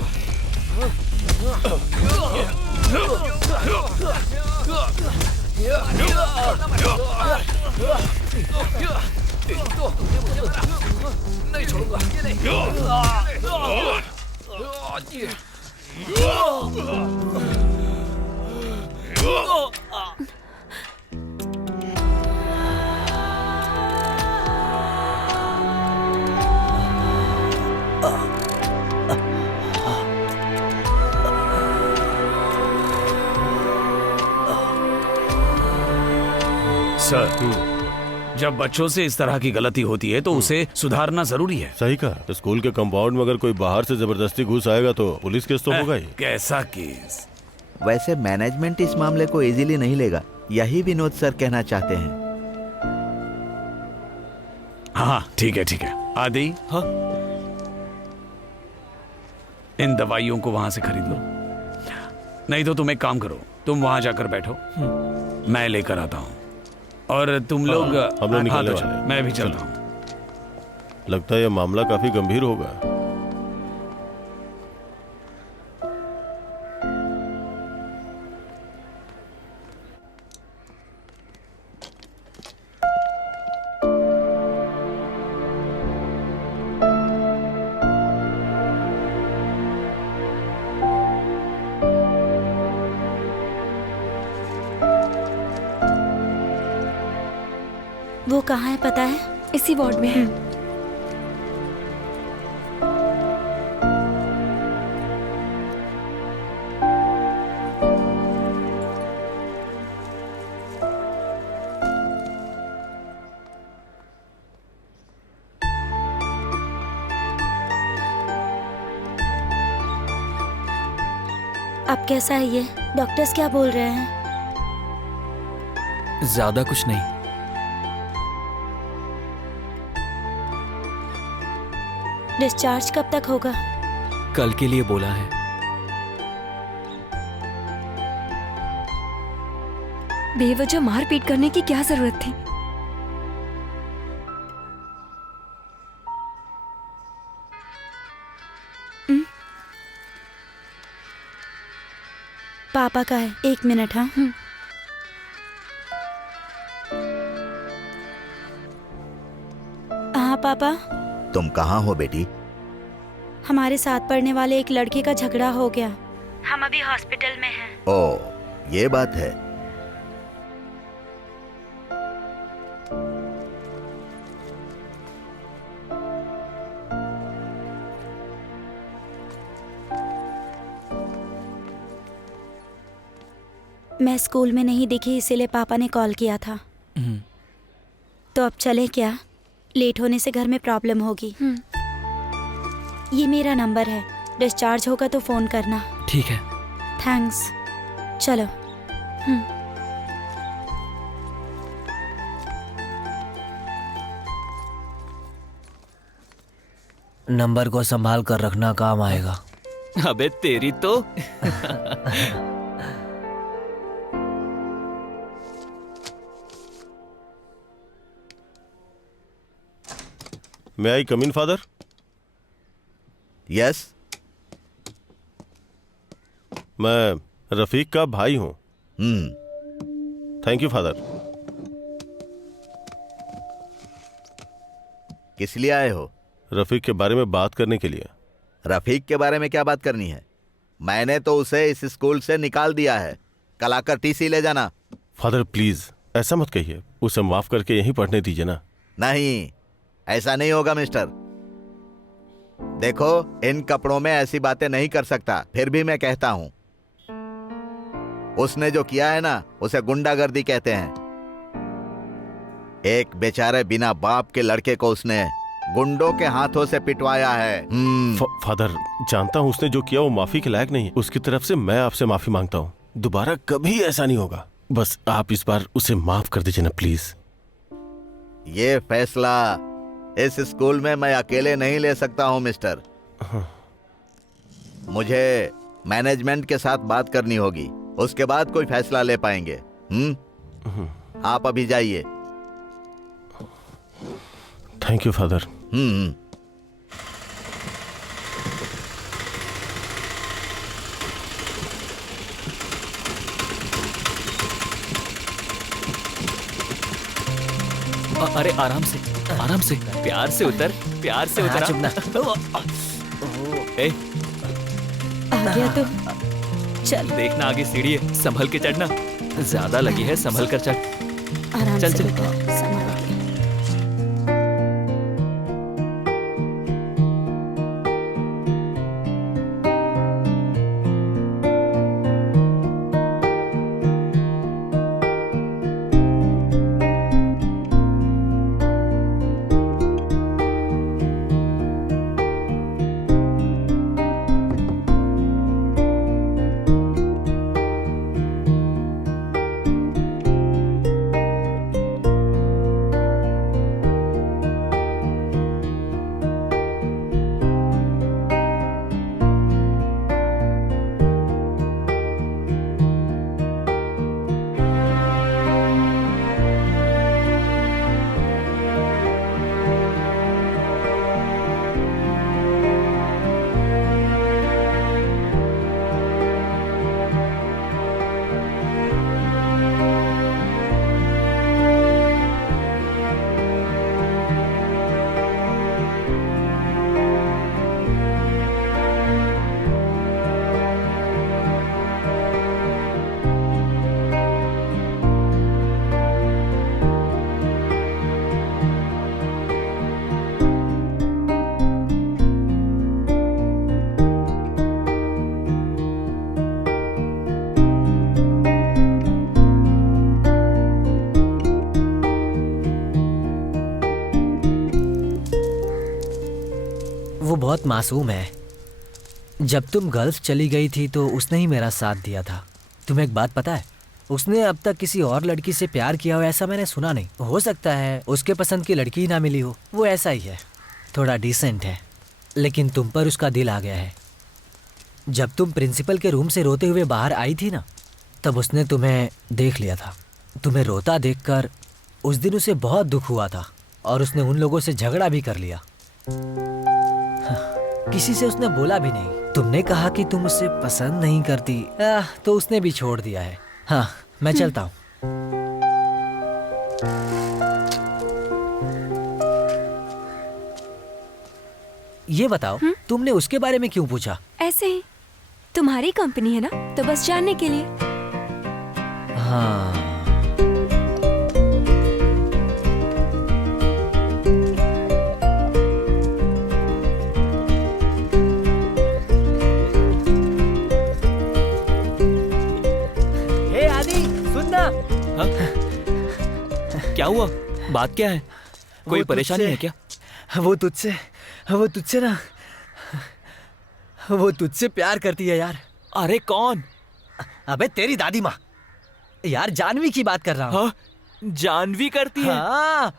नहीं छोड़ूंगा। सर, जब बच्चों से इस तरह की गलती होती है तो उसे सुधारना जरूरी है। सही कहा। स्कूल के कंपाउंड में अगर कोई बाहर से जबरदस्ती घुस आएगा तो पुलिस केस तो होगा ही। कैसा केस? वैसे मैनेजमेंट इस मामले को इजीली नहीं लेगा, यही विनोद सर कहना चाहते हैं। हाँ ठीक है, ठीक है। आदि, हाँ? इन दवाइयों को वहां से खरीद लो, नहीं तो तुम एक काम करो, तुम वहां जाकर बैठो, मैं लेकर आता हूँ। और तुम लोग हम लोग निकलने तो वाले हैं। मैं भी चलता हूँ। लगता है यह मामला काफी गंभीर होगा। वो कहाँ है पता है? इसी वार्ड में है। अब कैसा है ये? डॉक्टर्स क्या बोल रहे हैं? ज्यादा कुछ नहीं। डिस्चार्ज कब तक होगा? कल के लिए बोला है। बेवजह मारपीट करने की क्या जरूरत थी? पापा का है, 1 मिनट। हाँ पापा। तुम कहाँ हो बेटी? हमारे साथ पढ़ने वाले एक लड़के का झगड़ा हो गया। हम अभी हॉस्पिटल में हैं। ओ, ये बात है। मैं स्कूल में नहीं दिखी, इसीलिए पापा ने कॉल किया था। तो अब चले क्या? लेट होने से घर में प्रॉब्लम होगी। ये मेरा नंबर है, डिस्चार्ज होगा तो फोन करना। ठीक है। थैंक्स। चलो। नंबर को संभाल कर रखना, काम आएगा। अबे तेरी तो। मे आई कम इन फादर? यस। मैं रफीक का भाई हूँ। Thank you father. किस लिए आए हो? रफीक के बारे में बात करने के लिए। रफीक के बारे में क्या बात करनी है? मैंने तो उसे इस स्कूल से निकाल दिया है। कल आकर टीसी ले जाना। फादर प्लीज ऐसा मत कहिए, उसे माफ करके यहीं पढ़ने दीजिए ना। नहीं, ऐसा नहीं होगा मिस्टर। देखो, इन कपड़ों में ऐसी बातें नहीं कर सकता, फिर भी मैं कहता हूं। उसने जो किया है ना, उसे गुंडागर्दी कहते हैं। एक बेचारे बिना बाप के लड़के को उसने गुंडों के हाथों से पिटवाया है। फादर जानता हूँ उसने जो किया वो माफी के लायक नहीं है। उसकी तरफ से मैं आपसे माफी मांगता हूँ। दोबारा कभी ऐसा नहीं होगा। बस आप इस बार उसे माफ कर दीजिए ना प्लीज। ये फैसला इस स्कूल में मैं अकेले नहीं ले सकता हूं मिस्टर। मुझे मैनेजमेंट के साथ बात करनी होगी, उसके बाद कोई फैसला ले पाएंगे। आप अभी जाइए। Thank you father. अरे आराम से, आराम से, प्यार से उतर, प्यार से उतर। चुप ना। ए, आ गया तो चल। देखना आगे सीढ़ी है, संभल के चढ़ना। ज्यादा लगी है, संभल कर चढ़। आराम चल से चल। बेटा, संभाल के। वो बहुत मासूम है। जब तुम गल्फ चली गई थी तो उसने ही मेरा साथ दिया था। तुम्हें एक बात पता है, उसने अब तक किसी और लड़की से प्यार किया हो ऐसा मैंने सुना नहीं। हो सकता है उसके पसंद की लड़की ही ना मिली हो। वो ऐसा ही है, थोड़ा डिसेंट है, लेकिन तुम पर उसका दिल आ गया है। जब तुम प्रिंसिपल के रूम से रोते हुए बाहर आई थी ना, तब उसने तुम्हें देख लिया था। तुम्हें रोता देखकर उस दिन उसे बहुत दुख हुआ था और उसने उन लोगों से झगड़ा भी कर लिया। किसी से उसने बोला भी नहीं। तुमने कहा कि तुम उसे पसंद नहीं करती, तो उसने भी छोड़ दिया है। हाँ, मैं चलता हूँ। ये बताओ तुमने उसके बारे में क्यों पूछा? ऐसे ही, तुम्हारी कंपनी है ना, तो बस जानने के लिए। हाँ। हे आदि, सुन ना। हाँ? क्या हुआ? बात क्या है? कोई परेशानी है क्या? वो तुझसे ना, वो तुझसे प्यार करती है यार। अरे कौन? अबे तेरी दादी माँ। यार जानवी की बात कर रहा हूँ। हाँ? जानवी करती है? हाँ।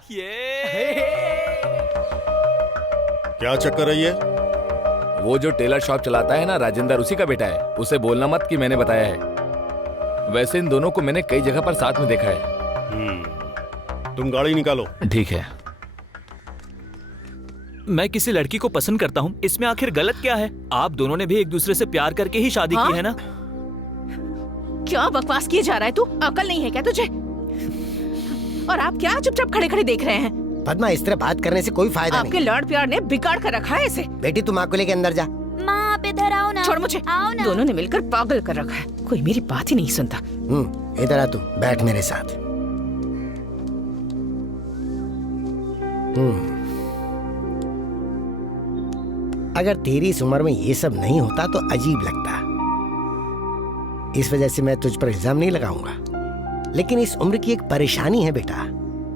क्या चक्कर है ये? वो जो टेलर शॉप चलाता है ना राजेंद्र, उसी का बेटा है। उसे बोलना मत कि मैंने बताया है। वैसे इन दोनों को मैंने कई जगह पर साथ में देखा है। तुम गाड़ी निकालो। ठीक है। मैं किसी लड़की को पसंद करता हूँ, इसमें आखिर गलत क्या है? आप दोनों ने भी एक दूसरे से प्यार करके ही शादी हाँ? की है ना? क्या बकवास किए जा रहा है तू? अकल नहीं है क्या तुझे? और आप क्या चुपचाप खड़े खड़े देख रहे हैं? पद्मा, इस तरह बात करने से कोई फायदा आपके लॉर्ड प्यार ने बिगाड़ कर रखा है इसे। बेटी तुम माँ को लेके अंदर जा। माँ आप इधर आओ ना। छोड़ मुझे। आओ ना। दोनों ने मिलकर पागल कर रखा है। कोई मेरी बात ही नहीं सुनता। इधर आ, तू बैठ मेरे साथ। अगर तेरी इस उम्र में ये सब नहीं होता तो अजीब लगता। इस वजह से मैं तुझ पर इल्जाम नहीं लगाऊंगा, लेकिन इस उम्र की एक परेशानी है बेटा।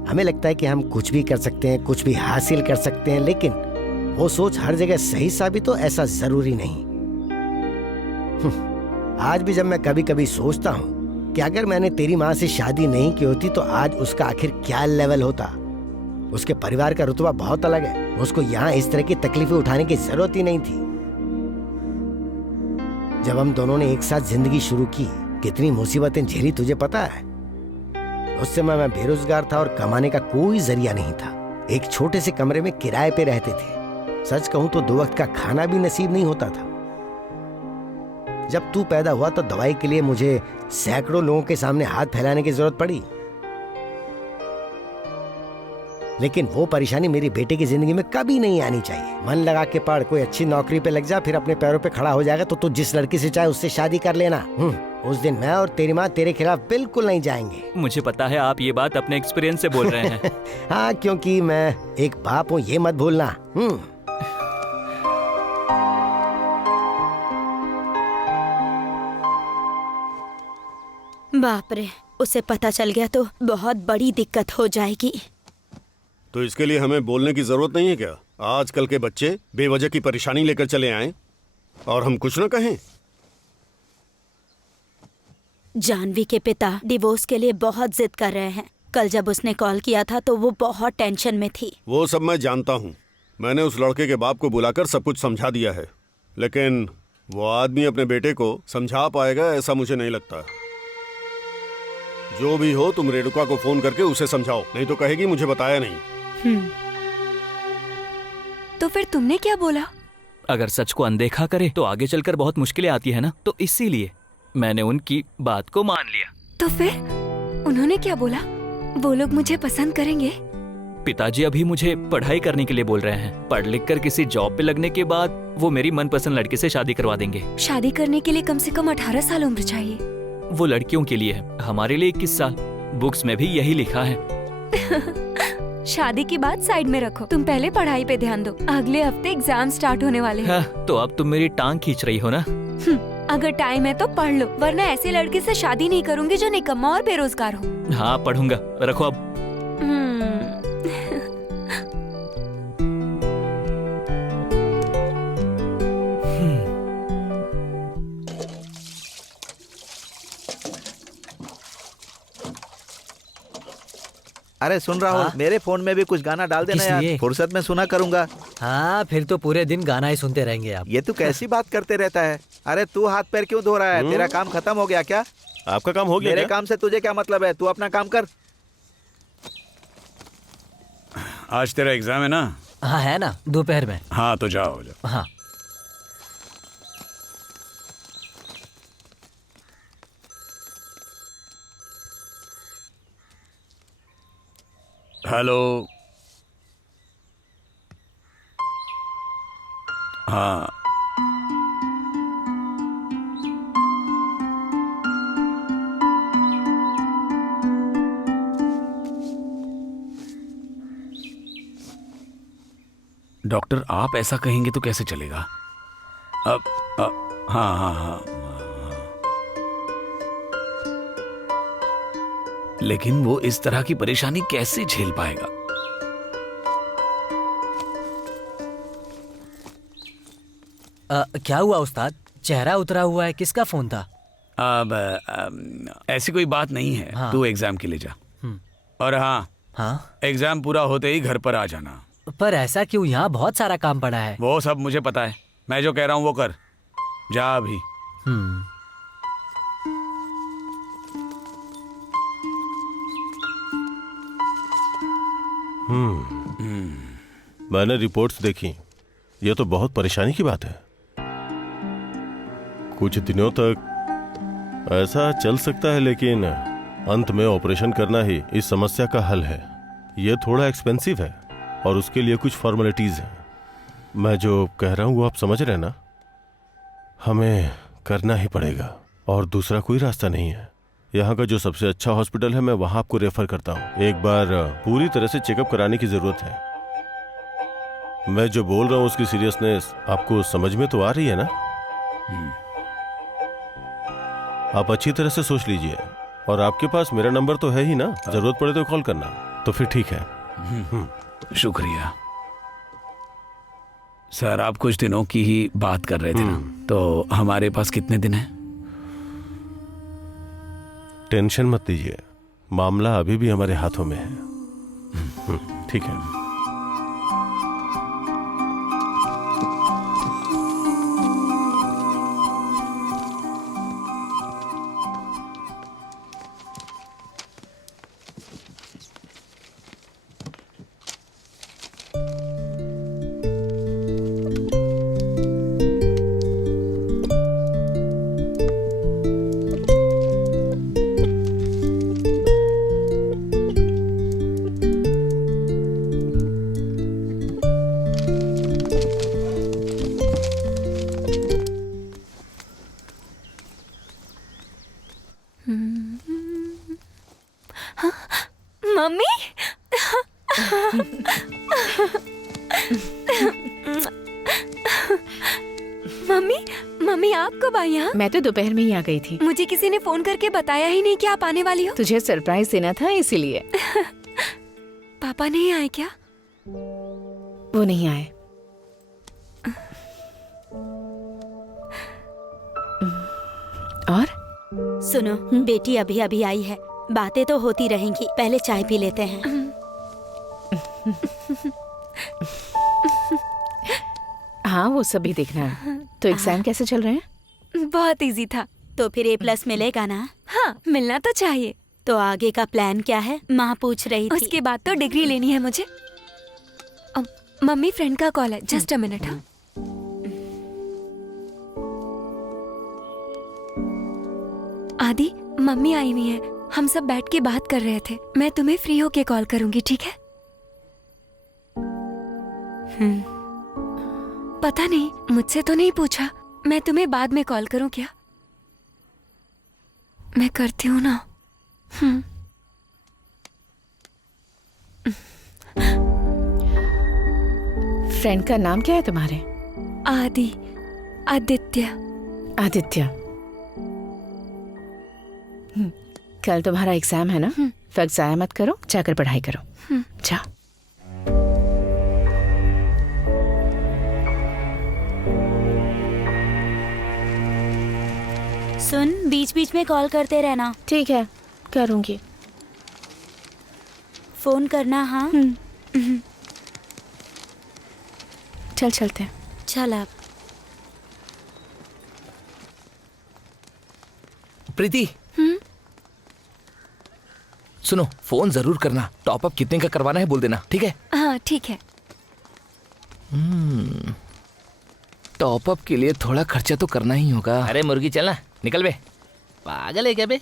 हमें लगता है कि हम कुछ भी कर सकते हैं, कुछ भी हासिल कर सकते हैं, लेकिन वो सोच हर जगह सही साबित हो ऐसा जरूरी नहीं। आज भी जब मैं कभी कभी सोचता हूँ कि अगर मैंने तेरी माँ से शादी नहीं की होती तो आज उसका आखिर क्या लेवल होता। उसके परिवार का रुतबा बहुत अलग है। उसको यहाँ इस तरह की तकलीफें उठाने की जरूरत ही नहीं थी। जब हम दोनों ने एक साथ जिंदगी शुरू की, कितनी मुसीबतें झेली तुझे पता है। उस समय मैं बेरोजगार था और कमाने का कोई जरिया नहीं था। एक छोटे से कमरे में किराए पे रहते थे। सच कहूं तो 2 वक्त का खाना भी नसीब नहीं होता था। जब तू पैदा हुआ तो दवाई के लिए मुझे सैकड़ों लोगों के सामने हाथ फैलाने की जरूरत पड़ी, लेकिन वो परेशानी मेरी बेटे की जिंदगी में कभी नहीं आनी चाहिए। मन लगा के पढ़, कोई अच्छी नौकरी पे लग जा, फिर अपने पैरों पे खड़ा हो जाएगा तो तू जिस लड़की से चाहे उससे शादी कर लेना। उस दिन मैं और तेरी माँ तेरे खिलाफ बिल्कुल नहीं जाएंगे। मुझे पता है आप ये बात अपने एक्सपीरियंस से बोल रहे हैं। हाँ, क्योंकि मैं एक बाप हूँ, ये मत भूलना। बाप रे, उसे पता चल गया तो बहुत बड़ी दिक्कत हो जाएगी। तो इसके लिए हमें बोलने की जरूरत नहीं है क्या? आजकल के बच्चे बेवजह की परेशानी लेकर चले आए और हम कुछ न कहें। जानवी के पिता डिवोर्स के लिए बहुत जिद कर रहे हैं। कल जब उसने कॉल किया था तो वो बहुत टेंशन में थी। वो सब मैं जानता हूँ। मैंने उस लड़के के बाप को बुलाकर सब कुछ समझा दिया है, लेकिन वो आदमी अपने बेटे को समझा पाएगा ऐसा मुझे नहीं लगता। जो भी हो, तुम रेणुका को फोन करके उसे समझाओ, नहीं तो कहेगी मुझे बताया नहीं। तो फिर तुमने क्या बोला? अगर सच को अनदेखा करे तो आगे चलकर बहुत मुश्किलें आती है ना, तो इसीलिए मैंने उनकी बात को मान लिया। तो फिर उन्होंने क्या बोला? वो लोग मुझे पसंद करेंगे? पिताजी अभी मुझे पढ़ाई करने के लिए बोल रहे हैं। पढ़ लिख कर किसी जॉब पे लगने के बाद वो मेरी मनपसंद लड़की से शादी करवा देंगे। शादी करने के लिए कम से कम 18 साल उम्र चाहिए। वो लड़कियों के लिए है, हमारे लिए 21 साल। बुक्स में भी यही लिखा है। शादी की बात साइड में रखो, तुम पहले पढ़ाई पे ध्यान दो। अगले हफ्ते एग्जाम स्टार्ट होने वाले हैं। हाँ, तो अब तुम मेरी टांग खींच रही हो ना? अगर टाइम है तो पढ़ लो, वरना ऐसे लड़के से शादी नहीं करूंगी जो निकम्मा और बेरोजगार हो। हाँ, पढ़ूंगा। रखो अब। अरे सुन राहुल, मेरे फोन में भी कुछ गाना डाल देना यार, फुर्सत में सुना करूंगा। हाँ, फिर तो पूरे दिन गाना ही सुनते रहेंगे आप। ये तू कैसी बात करते रहता है? अरे तू हाथ पैर क्यों धो रहा है? तेरा काम खत्म हो गया क्या? आपका काम हो गया? मेरे काम से तुझे क्या मतलब है? तू अपना काम कर। आज तेरा एग्जाम है ना? हाँ है ना, दोपहर में। हाँ तो जाओ जाओ। हाँ। हेलो। हाँ, डॉक्टर आप ऐसा कहेंगे तो कैसे चलेगा? अब हाँ हाँ हाँ, लेकिन वो इस तरह की परेशानी कैसे झेल पाएगा? क्या हुआ उस्ताद? चेहरा उतरा हुआ है, किसका फोन था? अब ऐसी कोई बात नहीं है। हाँ। तू एग्जाम के लिए जा। और हाँ, हाँ, एग्जाम पूरा होते ही घर पर आ जाना। पर ऐसा क्यों? यहाँ बहुत सारा काम पड़ा है। वो सब मुझे पता है, मैं जो कह रहा हूँ वो कर। जा अभी। मैंने रिपोर्ट्स देखी। ये तो बहुत परेशानी की बात है। कुछ दिनों तक ऐसा चल सकता है, लेकिन अंत में ऑपरेशन करना ही इस समस्या का हल है। ये थोड़ा एक्सपेंसिव है और उसके लिए कुछ फॉर्मेलिटीज हैं। मैं जो कह रहा हूँ वो आप समझ रहे हैं ना? हमें करना ही पड़ेगा और दूसरा कोई रास्ता नहीं है। यहाँ का जो सबसे अच्छा हॉस्पिटल है, मैं वहाँ आपको रेफर करता हूँ। एक बार पूरी तरह से चेकअप कराने की जरूरत है। मैं जो बोल रहा हूँ उसकी सीरियसनेस आपको समझ में तो आ रही है ना? आप अच्छी तरह से सोच लीजिए। और आपके पास मेरा नंबर तो है ही ना? जरूरत पड़े तो कॉल करना। तो फिर ठीक है। शुक्रिया सर। आप कुछ दिनों की ही बात कर रहे थे ना, तो हमारे पास कितने दिन हैं? टेंशन मत लीजिए, मामला अभी भी हमारे हाथों में है। ठीक है। मम्मी मम्मी मम्मी आप कब आई यहाँ? मैं तो दोपहर में ही आ गई थी। मुझे किसी ने फोन करके बताया ही नहीं कि आप आने वाली हो। तुझे सरप्राइज देना था इसीलिए। पापा नहीं आए क्या? वो नहीं आए। और सुनो, बेटी अभी अभी आई है, बातें तो होती रहेंगी, पहले चाय पी लेते हैं। हाँ, वो सब भी देखना है। तो एग्जाम कैसे चल रहे हैं? बहुत इजी था। तो फिर A+ मिलेगा ना? हाँ, मिलना तो चाहिए। तो आगे का प्लान क्या है? माँ पूछ रही थी। उसके बाद तो डिग्री लेनी है मुझे। मम्मी, फ्रेंड का कॉल है, जस्ट अ मिनट। हाँ, आदि, मम्मी आई हुई है, हम सब बैठ के बात कर रहे थे। मैं तुम्हें फ्री होके कॉल करूंगी, ठीक है? पता नहीं, मुझसे तो नहीं पूछा। मैं तुम्हें बाद में कॉल करूं क्या? मैं करती हूँ ना। फ्रेंड का नाम क्या है तुम्हारे? आदि, आदित्य। आदित्य। कल तुम्हारा एग्जाम है ना? वक्त जाया मत करो, जाकर पढ़ाई करो। जाओ। सुन, बीच बीच में कॉल करते रहना। ठीक है, करूंगी। फोन करना। हाँ, चल चलते हैं। चल अब। प्रीति, सुनो, फोन जरूर करना। टॉपअप कितने का करवाना है बोल देना, ठीक है? हाँ, ठीक है। टॉपअप के लिए थोड़ा खर्चा तो करना ही होगा। अरे मुर्गी, चलना, निकल बे। पागल है क्या बे?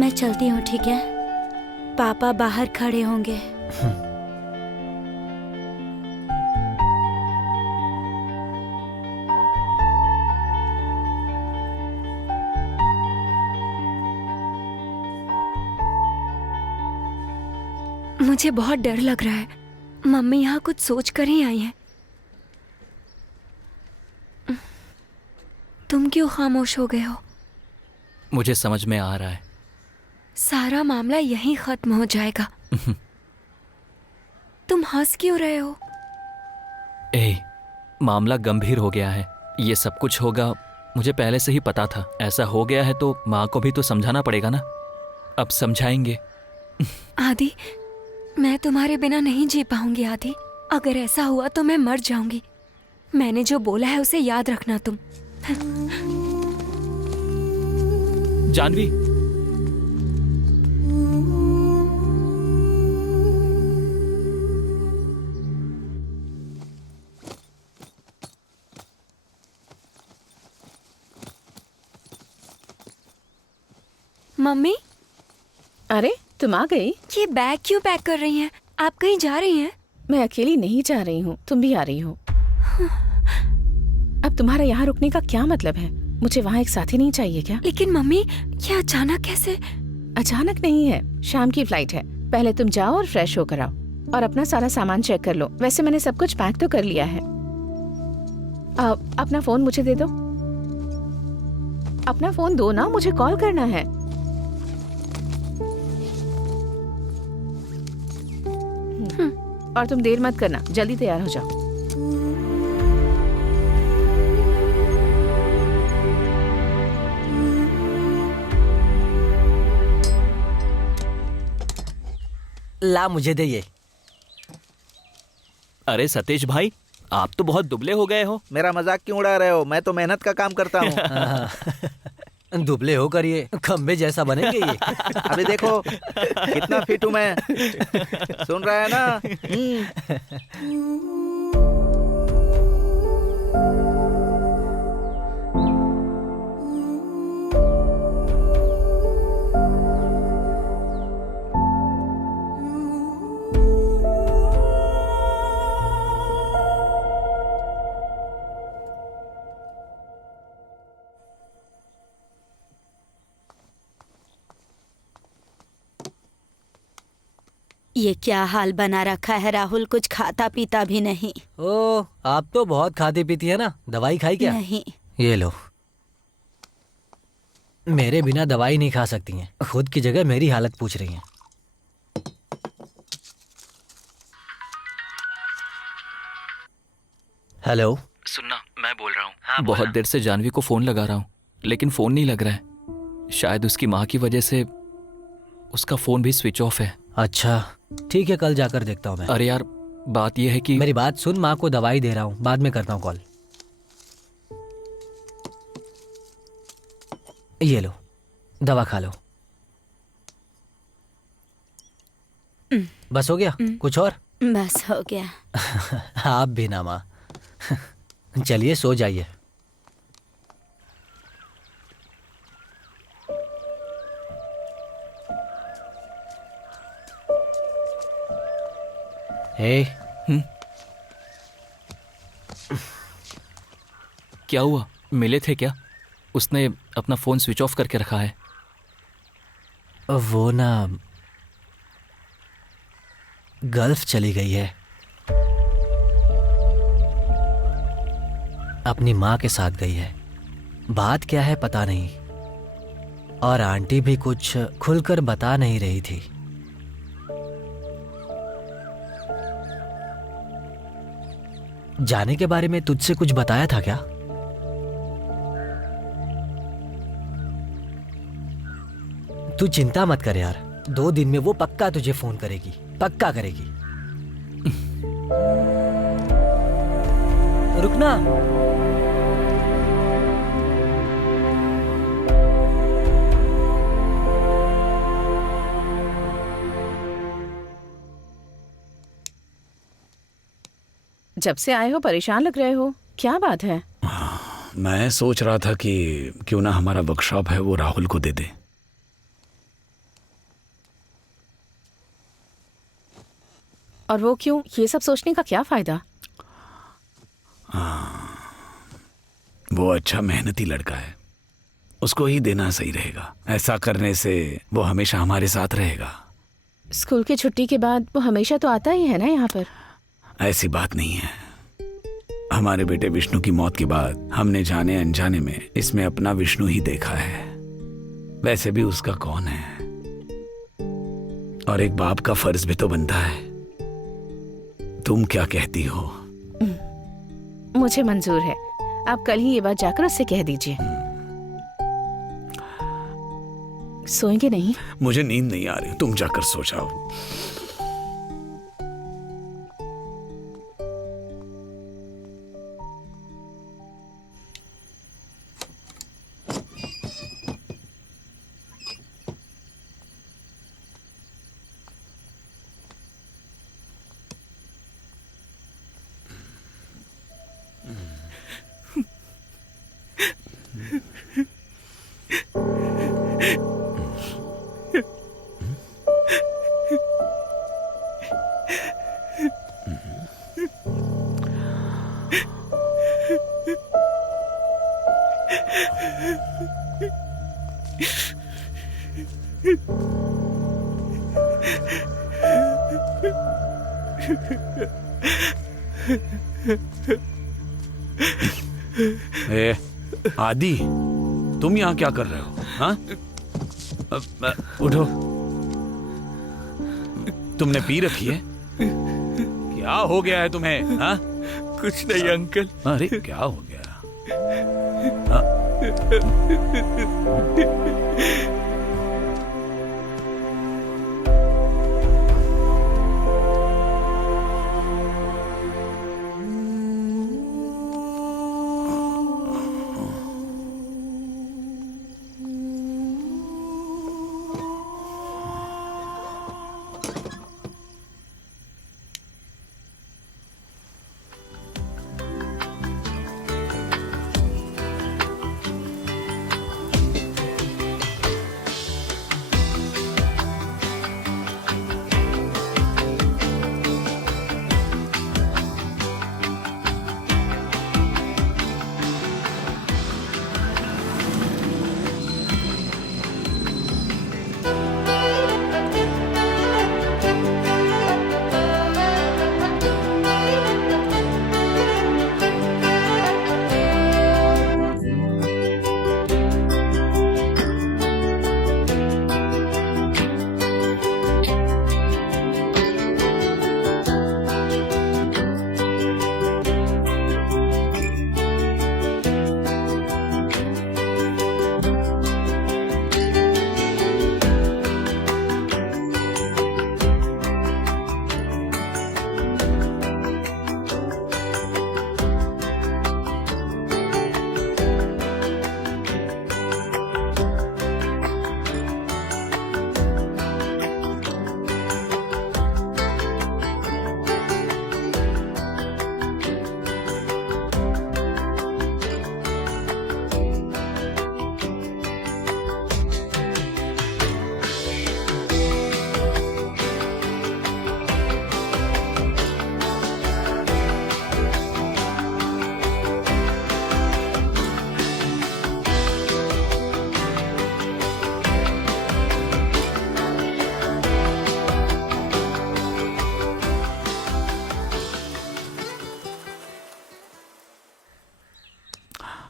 मैं चलती हूँ, ठीक है? पापा बाहर खड़े होंगे। मुझे बहुत डर लग रहा है। मम्मी यहाँ कुछ सोच कर ही आई है। तुम क्यों खामोश हो गए हो? मुझे समझ में आ रहा है। सारा मामला यहीं खत्म हो जाएगा। तुम हंस क्यों रहे हो? मामला गंभीर हो गया है। ये सब कुछ होगा मुझे पहले से ही पता था। ऐसा हो गया है तो माँ को भी तो समझाना पड़ेगा ना। अब समझाएंगे। आदि, मैं तुम्हारे बिना नहीं जी पाऊंगी आदि। अगर ऐसा हुआ तो मैं मर जाऊंगी। मैंने जो बोला है उसे याद रखना तुम। जानवी, मम्मी, अरे तुम आ गई? ये बैग क्यों पैक कर रही हैं? आप कहीं जा रही हैं? मैं अकेली नहीं जा रही हूँ, तुम भी आ रही हो। अब तुम्हारा यहाँ रुकने का क्या मतलब है? मुझे वहाँ एक साथी नहीं चाहिए क्या? लेकिन मम्मी, ये अचानक कैसे? अचानक नहीं है, शाम की फ्लाइट है। पहले तुम जाओ और फ्रेश होकर आओ और अपना सारा सामान चेक कर लो। वैसे मैंने सब कुछ पैक तो कर लिया है। अपना फोन मुझे दे दो। अपना फोन दो ना, मुझे कॉल करना है। और तुम देर मत करना, जल्दी तैयार हो जाओ। ला मुझे दे ये। अरे सतीश भाई, आप तो बहुत दुबले हो गए हो। मेरा मजाक क्यों उड़ा रहे हो? मैं तो मेहनत का काम करता हूँ। दुबले होकर ये खंबे जैसा बनेंगे ये। अभी देखो कितना फिट हूँ मैं। सुन रहा है ना? ये क्या हाल बना रखा है राहुल? कुछ खाता पीता भी नहीं। ओ, आप तो बहुत खाती पीती है ना। दवाई खाई क्या? नहीं। ये लो। मेरे बिना दवाई नहीं खा सकती हैं। खुद की जगह मेरी हालत पूछ रही हैं। हेलो, सुनना, मैं बोल रहा हूँ। हाँ, बहुत देर से जानवी को फोन लगा रहा हूँ लेकिन फोन नहीं लग रहा है। शायद उसकी माँ की वजह से उसका फोन भी स्विच ऑफ है। अच्छा ठीक है, कल जाकर देखता हूँ मैं। अरे यार, बात यह है कि मेरी बात सुन, माँ को दवाई दे रहा हूँ, बाद में करता हूँ कॉल। ये लो, दवा खा लो। बस हो गया? कुछ और? बस हो गया। आप भी ना माँ। चलिए सो जाइए। क्या हुआ? मिले थे क्या? उसने अपना फोन स्विच ऑफ करके रखा है। वो ना गल्फ चली गई है, अपनी माँ के साथ गई है। बात क्या है पता नहीं, और आंटी भी कुछ खुलकर बता नहीं रही थी। जाने के बारे में तुझसे कुछ बताया था क्या? तू चिंता मत कर यार, 2 दिन में वो पक्का तुझे फोन करेगी, पक्का करेगी। रुकना। जब से आए हो परेशान लग रहे हो, क्या बात है? मैं सोच रहा था कि क्यों ना हमारा वर्कशॉप है वो राहुल को दे दे। और वो क्यों? ये सब सोचने का क्या फायदा? वो अच्छा मेहनती लड़का है, उसको ही देना सही रहेगा। ऐसा करने से वो हमेशा हमारे साथ रहेगा। स्कूल की छुट्टी के बाद वो हमेशा तो आता ही है ना यहाँ पर। ऐसी बात नहीं है। हमारे बेटे विष्णु की मौत के बाद हमने जाने अनजाने में इसमें अपना विष्णु ही देखा है। वैसे भी उसका कौन है, और एक बाप का फर्ज भी तो बनता है। तुम क्या कहती हो? मुझे मंजूर है। आप कल ही ये बात जाकर उससे कह दीजिए। सोएंगे नहीं? मुझे नींद नहीं आ रही, तुम जाकर सो जाओ। ए, आदि, तुम यहाँ क्या कर रहे हो? हाँ? उठो। तुमने पी रखी है? क्या हो गया है तुम्हें? हाँ? कुछ नहीं अंकल। अरे क्या हो गया?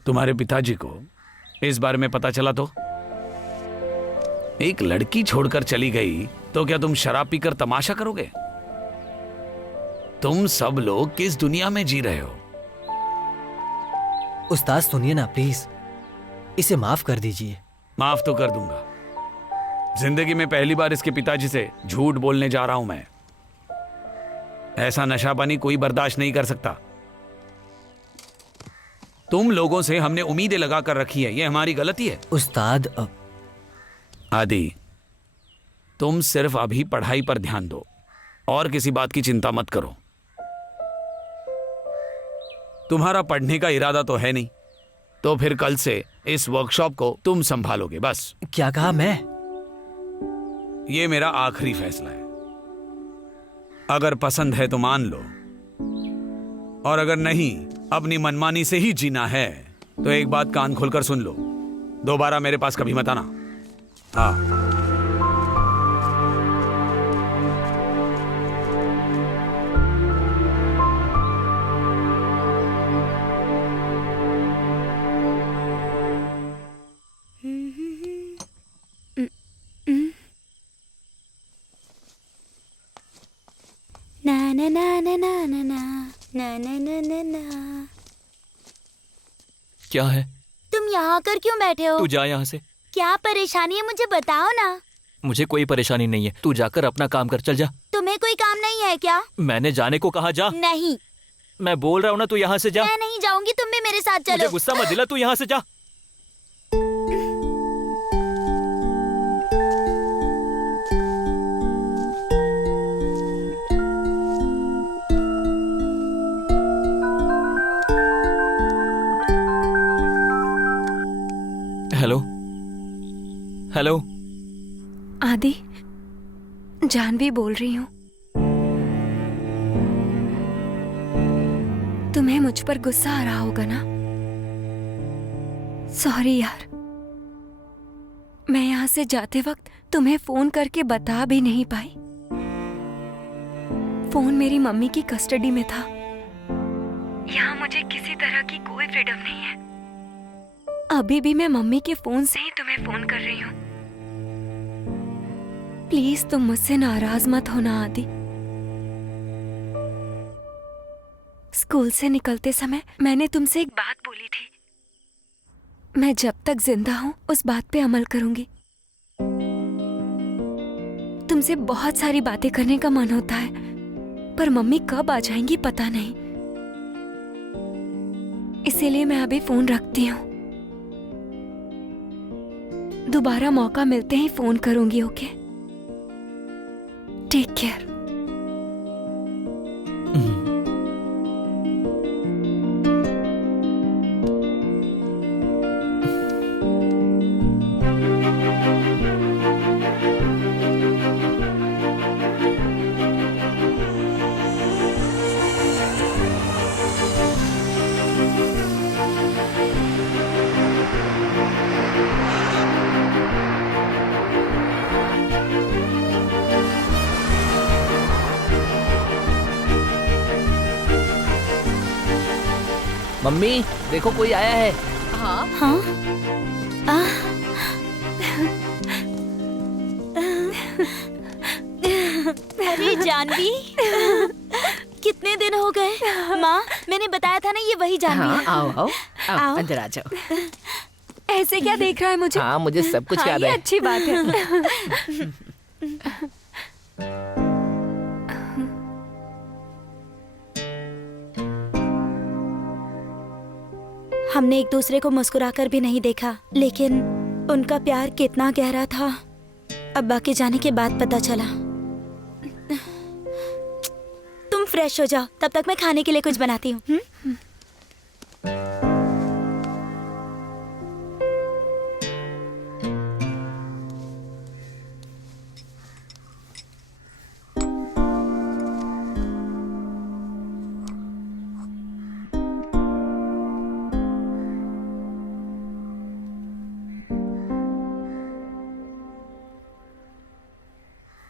तुम्हारे पिताजी को इस बारे में पता चला तो? एक लड़की छोड़कर चली गई तो क्या तुम शराब पीकर तमाशा करोगे? तुम सब लोग किस दुनिया में जी रहे हो? उस्ताद सुनिए ना प्लीज, इसे माफ कर दीजिए। माफ तो कर दूंगा। जिंदगी में पहली बार इसके पिताजी से झूठ बोलने जा रहा हूं मैं। ऐसा नशापानी कोई बर्दाश्त नहीं कर सकता। तुम लोगों से हमने उम्मीदें लगा कर रखी है, ये हमारी गलती है। उस्ताद आदि, तुम सिर्फ अभी पढ़ाई पर ध्यान दो और किसी बात की चिंता मत करो। तुम्हारा पढ़ने का इरादा तो है नहीं, तो फिर कल से इस वर्कशॉप को तुम संभालोगे बस। क्या कहा मैं? ये मेरा आखिरी फैसला है। अगर पसंद है तो मान लो, और अगर नहीं, अपनी मनमानी से ही जीना है तो एक बात कान खोलकर सुन लो, दोबारा मेरे पास कभी मत आना। हाँ। ना ना ना ना ना ना ना ना ना ना ना। क्या है? तुम यहाँ आकर क्यों बैठे हो? तू जा यहाँ से। क्या परेशानी है मुझे बताओ ना। मुझे कोई परेशानी नहीं है, तू जाकर अपना काम कर, चल जा। तुम्हें कोई काम नहीं है क्या? मैंने जाने को कहा, जा। नहीं। मैं बोल रहा हूँ ना, तू यहाँ से जा। मैं नहीं जाऊंगी, तुम भी मेरे साथ चलो। मुझे गुस्सा मत दिला, तू यहाँ से जा। Hello hello. आदि, जानवी बोल रही हूँ। तुम्हें मुझ पर गुस्सा आ रहा होगा ना? सॉरी यार, मैं यहाँ से जाते वक्त तुम्हें फोन करके बता भी नहीं पाई। फोन मेरी मम्मी की कस्टडी में था। यहाँ मुझे किसी तरह की कोई फ्रीडम नहीं है। अभी भी मैं मम्मी के फोन से ही तुम्हें फोन कर रही हूँ। प्लीज तुम मुझसे नाराज मत होना आदि। स्कूल से निकलते समय मैंने तुमसे एक बात बोली थी। मैं जब तक जिंदा हूँ उस बात पे अमल करूंगी। तुमसे बहुत सारी बातें करने का मन होता है, पर मम्मी कब आ जाएंगी पता नहीं। इसीलिए मैं अभी फोन रखती हूँ। दोबारा मौका मिलते ही फोन करूंगी, ओके? Take care. मम्मी देखो कोई आया है। हाँ हाँ? अरे जानवी, कितने दिन हो गए? माँ, मैंने बताया था ना ये वही जानवी हाँ, है। आओ आओ आओ, आओ। अंदर आ जाओ। ऐसे क्या देख रहा है मुझे? हाँ मुझे सब कुछ हाँ, याद ये है। अच्छी बात है। हमने एक दूसरे को मुस्कुराकर भी नहीं देखा, लेकिन उनका प्यार कितना गहरा था अब्बा के जाने के बाद पता चला। तुम फ्रेश हो जाओ, तब तक मैं खाने के लिए कुछ बनाती हूँ।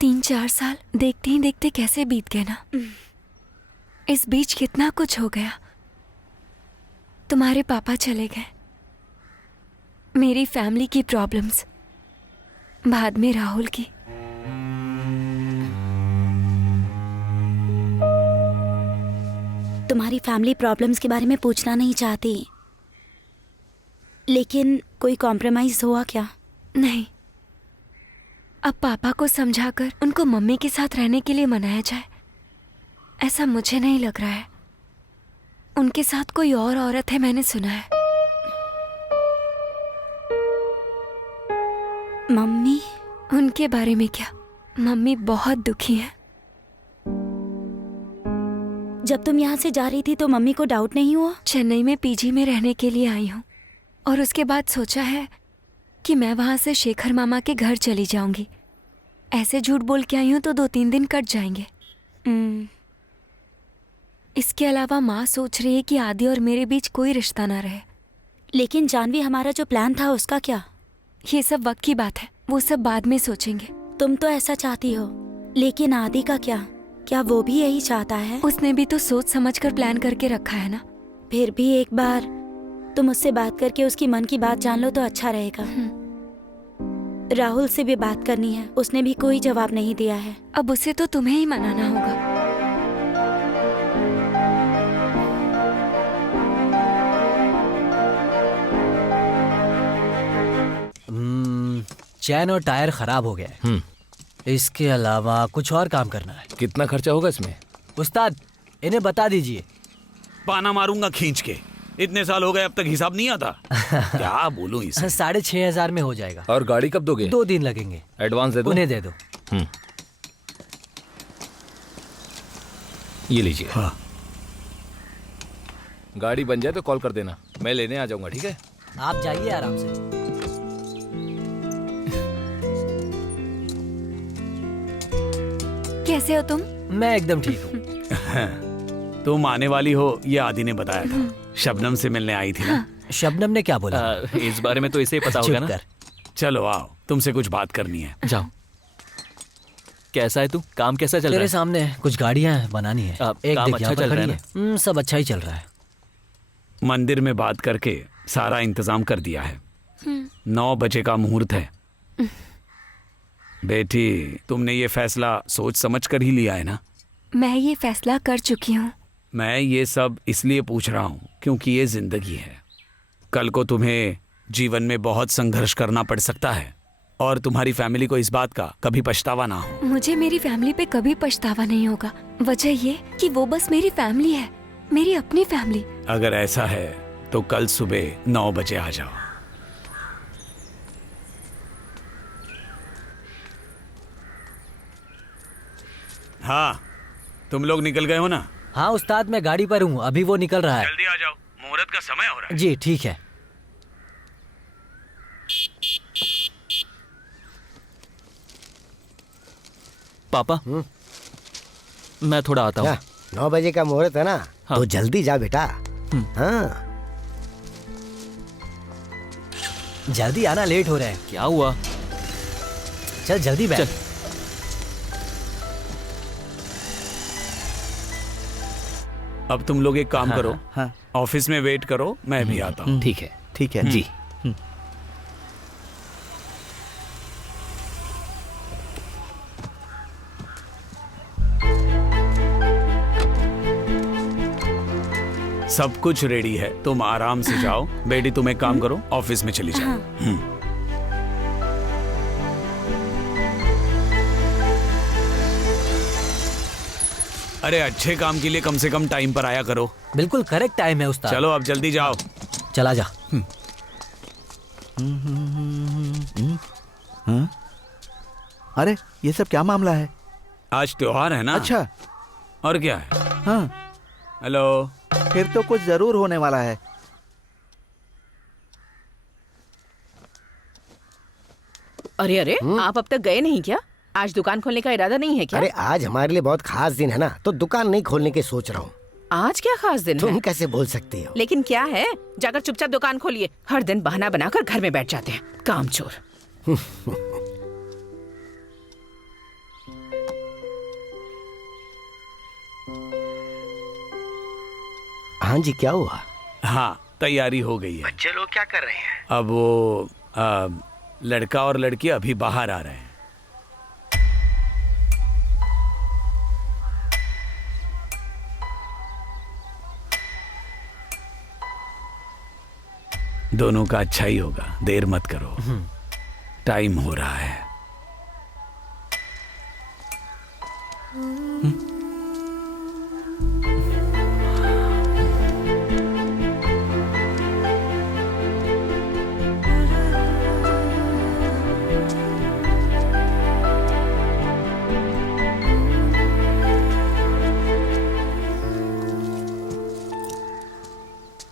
तीन चार साल देखते ही देखते कैसे बीत गए ना। इस बीच कितना कुछ हो गया। तुम्हारे पापा चले गए, मेरी फैमिली की प्रॉब्लम्स, बाद में राहुल की। तुम्हारी फैमिली प्रॉब्लम्स के बारे में पूछना नहीं चाहती, लेकिन कोई कॉम्प्रोमाइज हुआ क्या? नहीं, अब पापा को समझाकर उनको मम्मी के साथ रहने के लिए मनाया जाए, ऐसा मुझे नहीं लग रहा है। उनके साथ कोई और औरत है, मैंने सुना है। मम्मी? उनके बारे में क्या? मम्मी बहुत दुखी है। जब तुम यहाँ से जा रही थी तो मम्मी को डाउट नहीं हुआ? चेन्नई में पीजी में रहने के लिए आई हूँ, और उसके बाद सोचा है कि मैं वहाँ से शेखर मामा के घर चली जाऊंगी। ऐसे झूठ बोल के आई हूँ तो 2-3 दिन कट जाएंगे। इसके अलावा माँ सोच रही है कि आदि और मेरे बीच कोई रिश्ता ना रहे। लेकिन जानवी, हमारा जो प्लान था उसका क्या? ये सब वक्त की बात है, वो सब बाद में सोचेंगे। तुम तो ऐसा चाहती हो, लेकिन आदि का क्या? क्या वो भी यही चाहता है? उसने भी तो सोच समझ कर प्लान करके रखा है ना। फिर भी एक बार तुम उससे बात करके उसकी मन की बात जान लो तो अच्छा रहेगा। राहुल से भी बात करनी है, उसने भी कोई जवाब नहीं दिया है। अब उसे तो तुम्हें ही मनाना होगा। चैन और टायर खराब हो गया है। इसके अलावा कुछ और काम करना है। कितना खर्चा होगा इसमें? उस्ताद, इन्हें बता दीजिए। पाना मारूंगा खींच के। इतने साल हो गए अब तक हिसाब नहीं आता। क्या बोलूं इसे? 6,500 में हो जाएगा। और गाड़ी कब दोगे? 2 दिन लगेंगे। एडवांस दे दो। उन्हें दे दो। ये लीजिए। हाँ। गाड़ी बन जाए तो कॉल कर देना, मैं लेने आ जाऊंगा। ठीक है, आप जाइए आराम से। कैसे हो तुम? मैं एकदम ठीक हूँ। तुम आने वाली हो ये आदि ने बताया था। शबनम से मिलने आई थी ना? शबनम ने क्या बोला? इस बारे में तो इसे पता होगा ना। चलो आओ, तुमसे कुछ बात करनी है। जाओ। कैसा है तू? काम कैसा चल रहा है? तेरे सामने कुछ गाड़ियां बनानी है। एक काम अच्छा चल रहा है ना? सब अच्छा ही चल रहा है। मंदिर में बात करके सारा इंतजाम कर दिया है। 9 बजे का मुहूर्त है। बेटी, तुमने ये फैसला सोच समझ कर ही लिया है ना? मैं ये फैसला कर चुकी हूँ। मैं ये सब इसलिए पूछ रहा हूँ क्योंकि ये जिंदगी है। कल को तुम्हें जीवन में बहुत संघर्ष करना पड़ सकता है और तुम्हारी फैमिली को इस बात का कभी पछतावा ना हो। मुझे मेरी फैमिली पे कभी पछतावा नहीं होगा। वजह ये कि वो बस मेरी फैमिली है, मेरी अपनी फैमिली। अगर ऐसा है तो कल सुबह 9 बजे आ जाओ। हाँ, तुम लोग निकल गए हो ना? हाँ उस्ताद, मैं गाड़ी पर हूँ, अभी वो निकल रहा है। जल्दी आ जाओ, मुहूर्त का समय हो रहा है। जी ठीक है। पापा, मैं थोड़ा आता हूँ। 9 बजे का मुहूर्त है ना? हाँ। तो जल्दी जा बेटा। हाँ, जल्दी आना, लेट हो रहा है। क्या हुआ? चल जल्दी बैठ। चल। अब तुम लोग एक काम करो, ऑफिस में वेट करो, मैं भी आता हूँ। ठीक है। ठीक है जी। सब कुछ रेडी है, तुम आराम से जाओ। बेटी तुम एक काम करो, ऑफिस में चली जाओ। अरे अच्छे काम के लिए कम से कम टाइम पर आया करो। बिल्कुल करेक्ट टाइम है उस्ताद। चलो अब जल्दी जाओ। चला जा। अरे ये सब क्या मामला है? आज त्योहार है ना? अच्छा। और क्या है? हाँ। हेलो। फिर तो कुछ जरूर होने वाला है। अरे अरे, आप अब तक गए नहीं क्या? आज दुकान खोलने का इरादा नहीं है क्या? अरे आज हमारे लिए बहुत खास दिन है ना, तो दुकान नहीं खोलने की सोच रहा हूँ। आज क्या खास दिन तुम है? कैसे बोल सकती हो? लेकिन क्या है, जाकर चुपचाप दुकान खोलिए। हर दिन बहाना बनाकर घर में बैठ जाते हैं, कामचोर। हाँ जी, क्या हुआ? हाँ, तैयारी हो गई है। बच्चे लोग क्या कर रहे हैं? अब वो लड़का और लड़की अभी बाहर आ रहे हैं। दोनों का अच्छा ही होगा, देर मत करो, टाइम हो रहा है।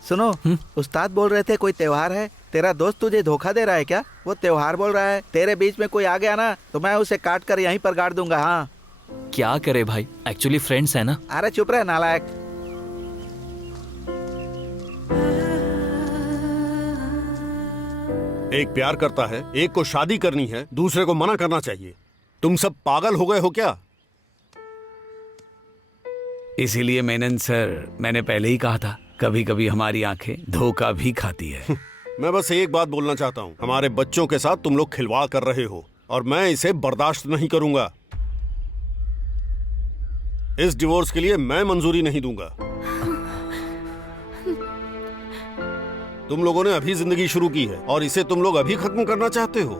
सुनो, उस्ताद बोल रहे थे कोई त्योहार है, तेरा दोस्त तुझे धोखा दे रहा है क्या? वो त्योहार बोल रहा है, तेरे बीच में कोई आ गया ना तो मैं उसे काट कर यहीं पर गाड़ दूंगा। हाँ क्या करे भाई, एक्चुअली फ्रेंड्स है ना। अरे चुप रहे नालायक। एक प्यार करता है, एक को शादी करनी है, दूसरे को मना करना चाहिए। तुम सब पागल हो गए हो क्या? इसीलिए मेनन सर, मैंने पहले ही कहा था, कभी कभी हमारी आंखें धोखा भी खाती है। मैं बस एक बात बोलना चाहता हूँ, हमारे बच्चों के साथ तुम लोग खिलवाड़ कर रहे हो और मैं इसे बर्दाश्त नहीं करूंगा। इस डिवोर्स के लिए मैं मंजूरी नहीं दूंगा। तुम लोगों ने अभी जिंदगी शुरू की है और इसे तुम लोग अभी खत्म करना चाहते हो।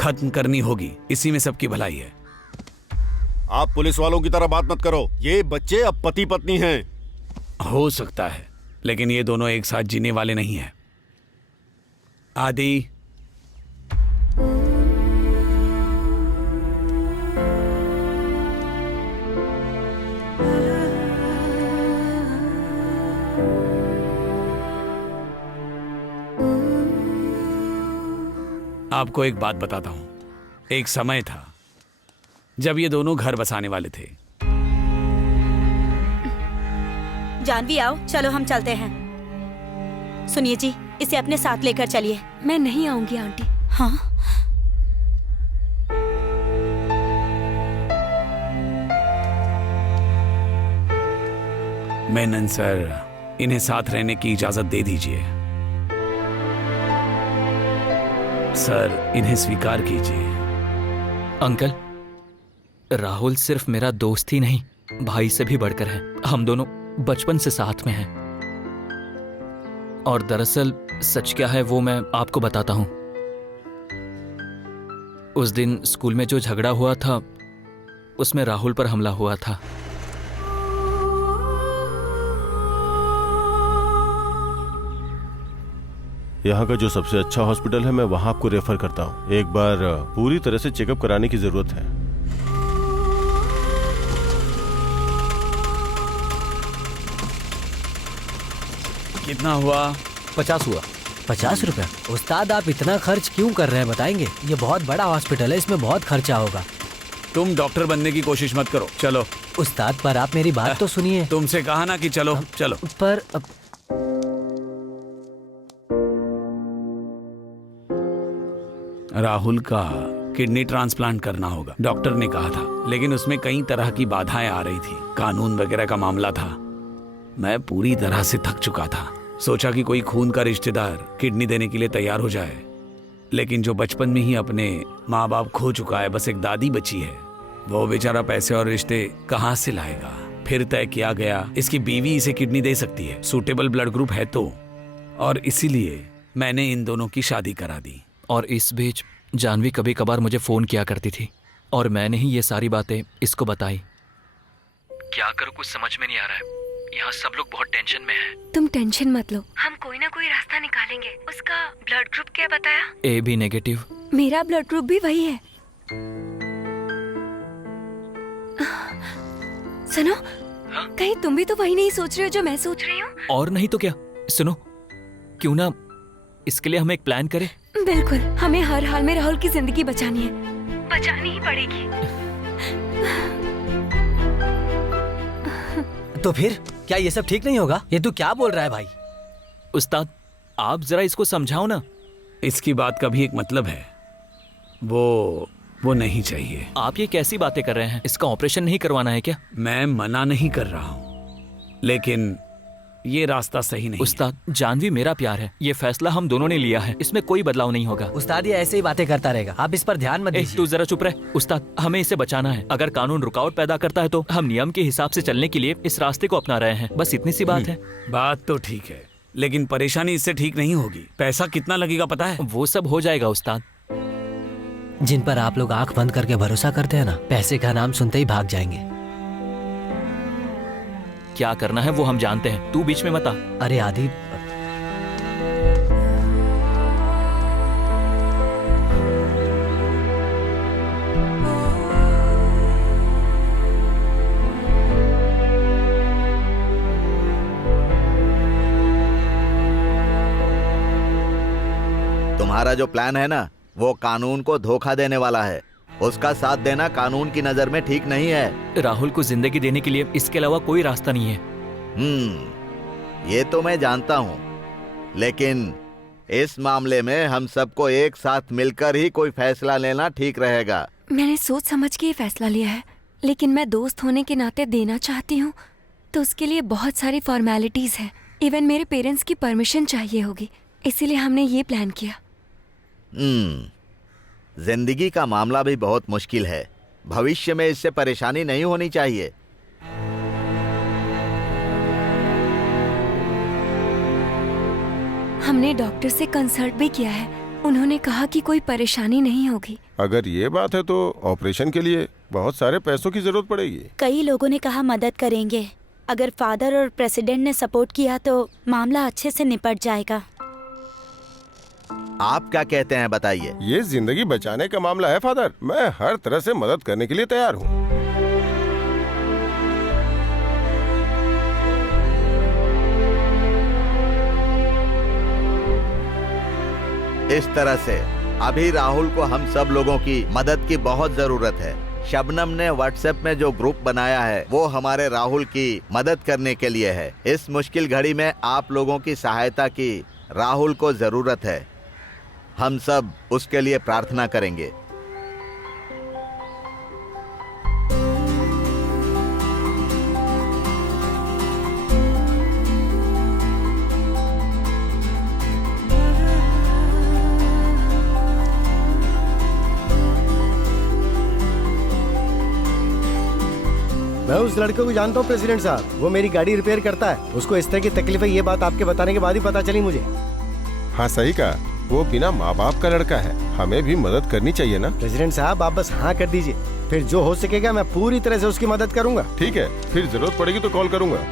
खत्म करनी होगी, इसी में सबकी भलाई है। आप पुलिस वालों की तरह बात मत करो। ये बच्चे अब पति पत्नी हैं। हो सकता है, लेकिन ये दोनों एक साथ जीने वाले नहीं हैं। आदि, आपको एक बात बताता हूं। एक समय था जब ये दोनों घर बसाने वाले थे। जानवी आओ, चलो हम चलते हैं। सुनिए जी, इसे अपने साथ लेकर चलिए। मैं नहीं आऊंगी आंटी। हाँ, मेनन सर, इन्हें साथ रहने की इजाजत दे दीजिए। सर, इन्हें स्वीकार कीजिए। अंकल, राहुल सिर्फ मेरा दोस्त ही नहीं, भाई से भी बढ़कर है। हम दोनों बचपन से साथ में हैं। और दरअसल सच क्या है वो मैं आपको बताता हूं। उस दिन स्कूल में जो झगड़ा हुआ था उसमें राहुल पर हमला हुआ था। यहाँ का जो सबसे अच्छा हॉस्पिटल है, मैं वहाँ आपको रेफर करता हूँ। एक बार पूरी तरह से चेकअप कराने की जरूरत है। कितना हुआ? 50 हुआ। 50 रुपया? उस्ताद आप इतना खर्च क्यों कर रहे हैं बताएंगे? ये बहुत बड़ा हॉस्पिटल है, इसमें बहुत खर्चा होगा। तुम डॉक्टर बनने की कोशिश मत करो, चलो। उस्ताद पर आप मेरी बात तो सुनिए। तुमसे कहा ना कि चलो चलो। पर राहुल का किडनी ट्रांसप्लांट करना होगा, डॉक्टर ने कहा था, लेकिन उसमें कई तरह की बाधाएं आ रही थी। कानून वगैरह का मामला था। मैं पूरी तरह से थक चुका था। सोचा कि कोई खून का रिश्तेदार किडनी देने के लिए तैयार हो जाए, लेकिन जो बचपन में ही अपने माँ बाप खो चुका है, बस एक दादी बची है, वो बेचारा पैसे और रिश्ते कहाँ से लाएगा। फिर तय किया गया इसकी बीवी इसे किडनी दे सकती है, सूटेबल ब्लड ग्रुप है तो, और इसीलिए मैंने इन दोनों की शादी करा दी। और इस बीच जानवी कभी कभार मुझे फोन किया करती थी और मैंने ही ये सारी बातें इसको बताई। क्या करूँ कुछ समझ में नहीं आ रहा है। यहाँ सब लोग बहुत टेंशन में हैं। तुम टेंशन मत लो, हम कोई ना कोई रास्ता निकालेंगे। उसका ब्लड ग्रुप क्या बताया? A B negative. मेरा ब्लड ग्रुप भी वही है। सुनो, कहीं तुम भी तो वही नहीं सोच रहे हो जो मैं सोच रही हूँ? और नहीं तो क्या। सुनो, क्यों ना इसके लिए हम एक प्लान करें? बिल्कुल, हमें हर हाल में राहुल की जिंदगी बचानी है, बचानी ही पड़ेगी। तो फिर क्या ये सब ठीक नहीं होगा? ये तू क्या बोल रहा है भाई? उस्ताद, आप जरा इसको समझाओ ना। इसकी बात का भी एक मतलब है, वो नहीं चाहिए। आप ये कैसी बातें कर रहे हैं? इसका ऑपरेशन नहीं करवाना है क्या? मैं मना नहीं कर रहा हूँ, लेकिन ये रास्ता सही नहीं। उस्ताद, जानवी मेरा प्यार है, ये फैसला हम दोनों ने लिया है, इसमें कोई बदलाव नहीं होगा। उस्ताद ये ऐसे ही बातें करता रहेगा, आप इस पर ध्यान मत दीजिए। तू जरा चुप रह। उस्ताद, हमें इसे बचाना है। अगर कानून रुकावट पैदा करता है तो हम नियम के हिसाब से चलने के लिए इस रास्ते को अपना रहे हैं, बस इतनी सी बात है। बात तो ठीक है, लेकिन परेशानी इससे ठीक नहीं होगी। पैसा कितना लगेगा पता है? वो सब हो जाएगा उस्ताद। जिन पर आप लोग आंख बंद करके भरोसा करते हैं ना, पैसे का नाम सुनते ही भाग जाएंगे। क्या करना है वो हम जानते हैं, तू बीच में मत आ। अरे आदि, तुम्हारा जो प्लान है ना, वो कानून को धोखा देने वाला है। उसका साथ देना कानून की नजर में ठीक नहीं है। राहुल को जिंदगी देने के लिए इसके अलावा कोई रास्ता नहीं है। ये तो मैं जानता हूँ, लेकिन इस मामले में हम सबको एक साथ मिलकर ही कोई फैसला लेना ठीक रहेगा। मैंने सोच समझ के ये फैसला लिया है, लेकिन मैं दोस्त होने के नाते देना चाहती हूँ, तो उसके लिए बहुत सारी फॉर्मेलिटीज है। इवन मेरे पेरेंट्स की परमिशन चाहिए होगी, इसीलिए हमने ये प्लान किया। जिंदगी का मामला भी बहुत मुश्किल है। भविष्य में इससे परेशानी नहीं होनी चाहिए। हमने डॉक्टर से कंसल्ट भी किया है, उन्होंने कहा कि कोई परेशानी नहीं होगी। अगर ये बात है तो ऑपरेशन के लिए बहुत सारे पैसों की जरूरत पड़ेगी। कई लोगों ने कहा मदद करेंगे। अगर फादर और प्रेसिडेंट ने सपोर्ट किया तो मामला अच्छे से निपट जाएगा। आप क्या कहते हैं, बताइए। ये जिंदगी बचाने का मामला है फादर, मैं हर तरह से मदद करने के लिए तैयार हूँ। इस तरह से अभी राहुल को हम सब लोगों की मदद की बहुत जरूरत है। शबनम ने व्हाट्सएप में जो ग्रुप बनाया है वो हमारे राहुल की मदद करने के लिए है। इस मुश्किल घड़ी में आप लोगों की सहायता की राहुल को जरूरत है। हम सब उसके लिए प्रार्थना करेंगे। मैं उस लड़के को जानता हूँ प्रेसिडेंट साहब, वो मेरी गाड़ी रिपेयर करता है। उसको इस तरह की तकलीफ है, ये बात आपके बताने के बाद ही पता चली मुझे। हाँ सही कहा, वो बिना माँ बाप का लड़का है, हमें भी मदद करनी चाहिए ना। प्रेसिडेंट साहब आप बस हाँ कर दीजिए, फिर जो हो सकेगा मैं पूरी तरह से उसकी मदद करूंगा। ठीक है, फिर जरूरत पड़ेगी तो कॉल करूंगा।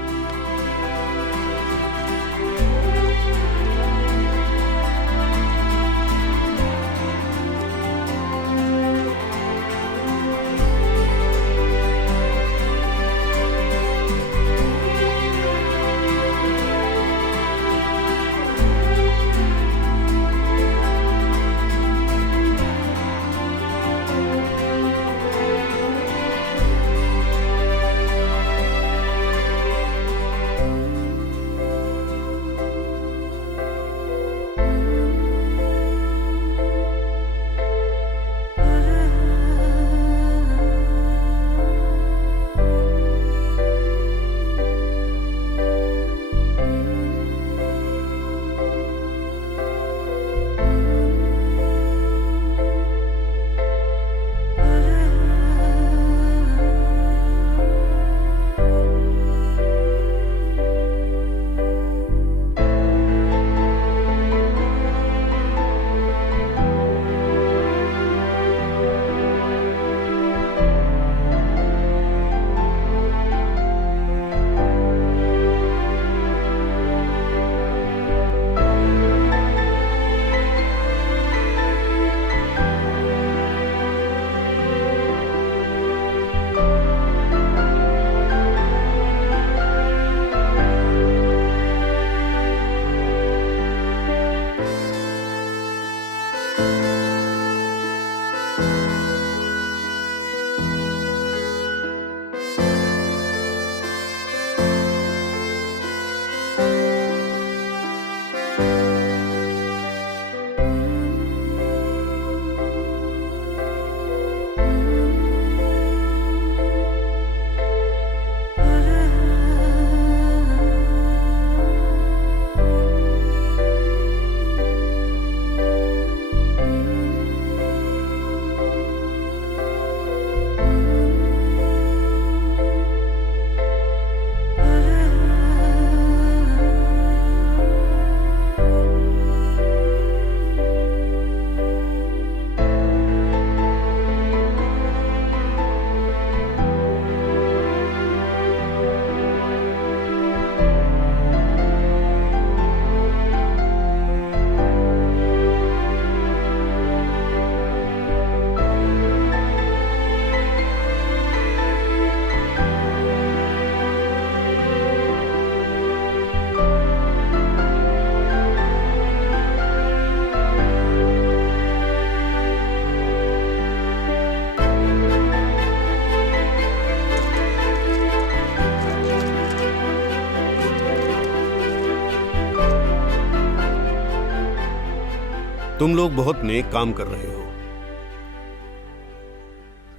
तुम लोग बहुत नेक काम कर रहे हो,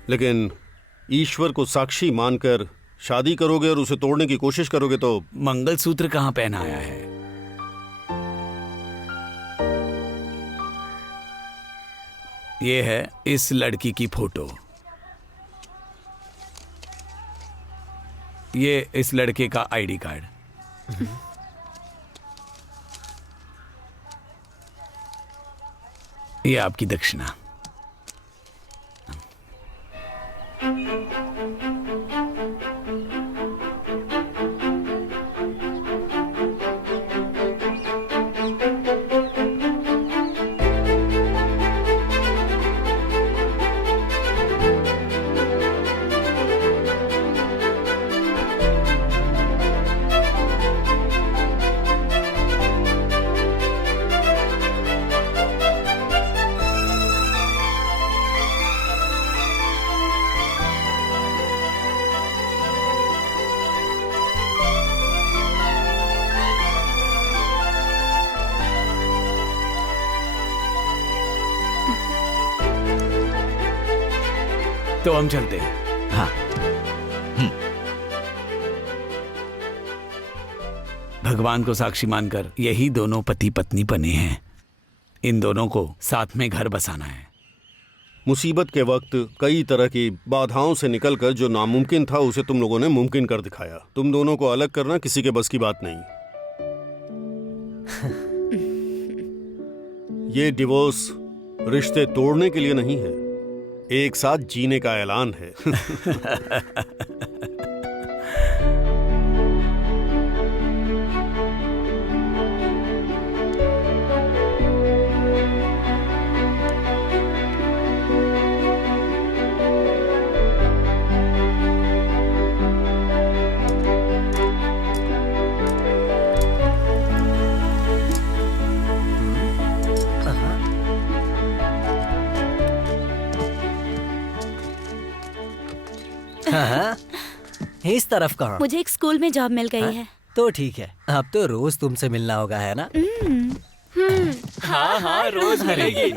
लेकिन ईश्वर को साक्षी मानकर शादी करोगे और उसे तोड़ने की कोशिश करोगे तो मंगलसूत्र कहाँ पहनाया है? ये है इस लड़की की फोटो, ये इस लड़के का आईडी कार्ड। ये आपकी दक्षिणा। तो हम चलते हैं। हाँ। भगवान को साक्षी मानकर यही दोनों पति पत्नी बने हैं। इन दोनों को साथ में घर बसाना है। मुसीबत के वक्त कई तरह की बाधाओं से निकलकर जो नामुमकिन था उसे तुम लोगों ने मुमकिन कर दिखाया। तुम दोनों को अलग करना किसी के बस की बात नहीं। ये डिवोर्स रिश्ते तोड़ने के लिए नहीं है, एक साथ जीने का ऐलान है। हाँ, इस तरफ कहाँ? मुझे एक स्कूल में जॉब मिल गई है। तो ठीक है, अब तो रोज तुमसे मिलना होगा, है ना? हाँ हाँ, रोज मिलेगी।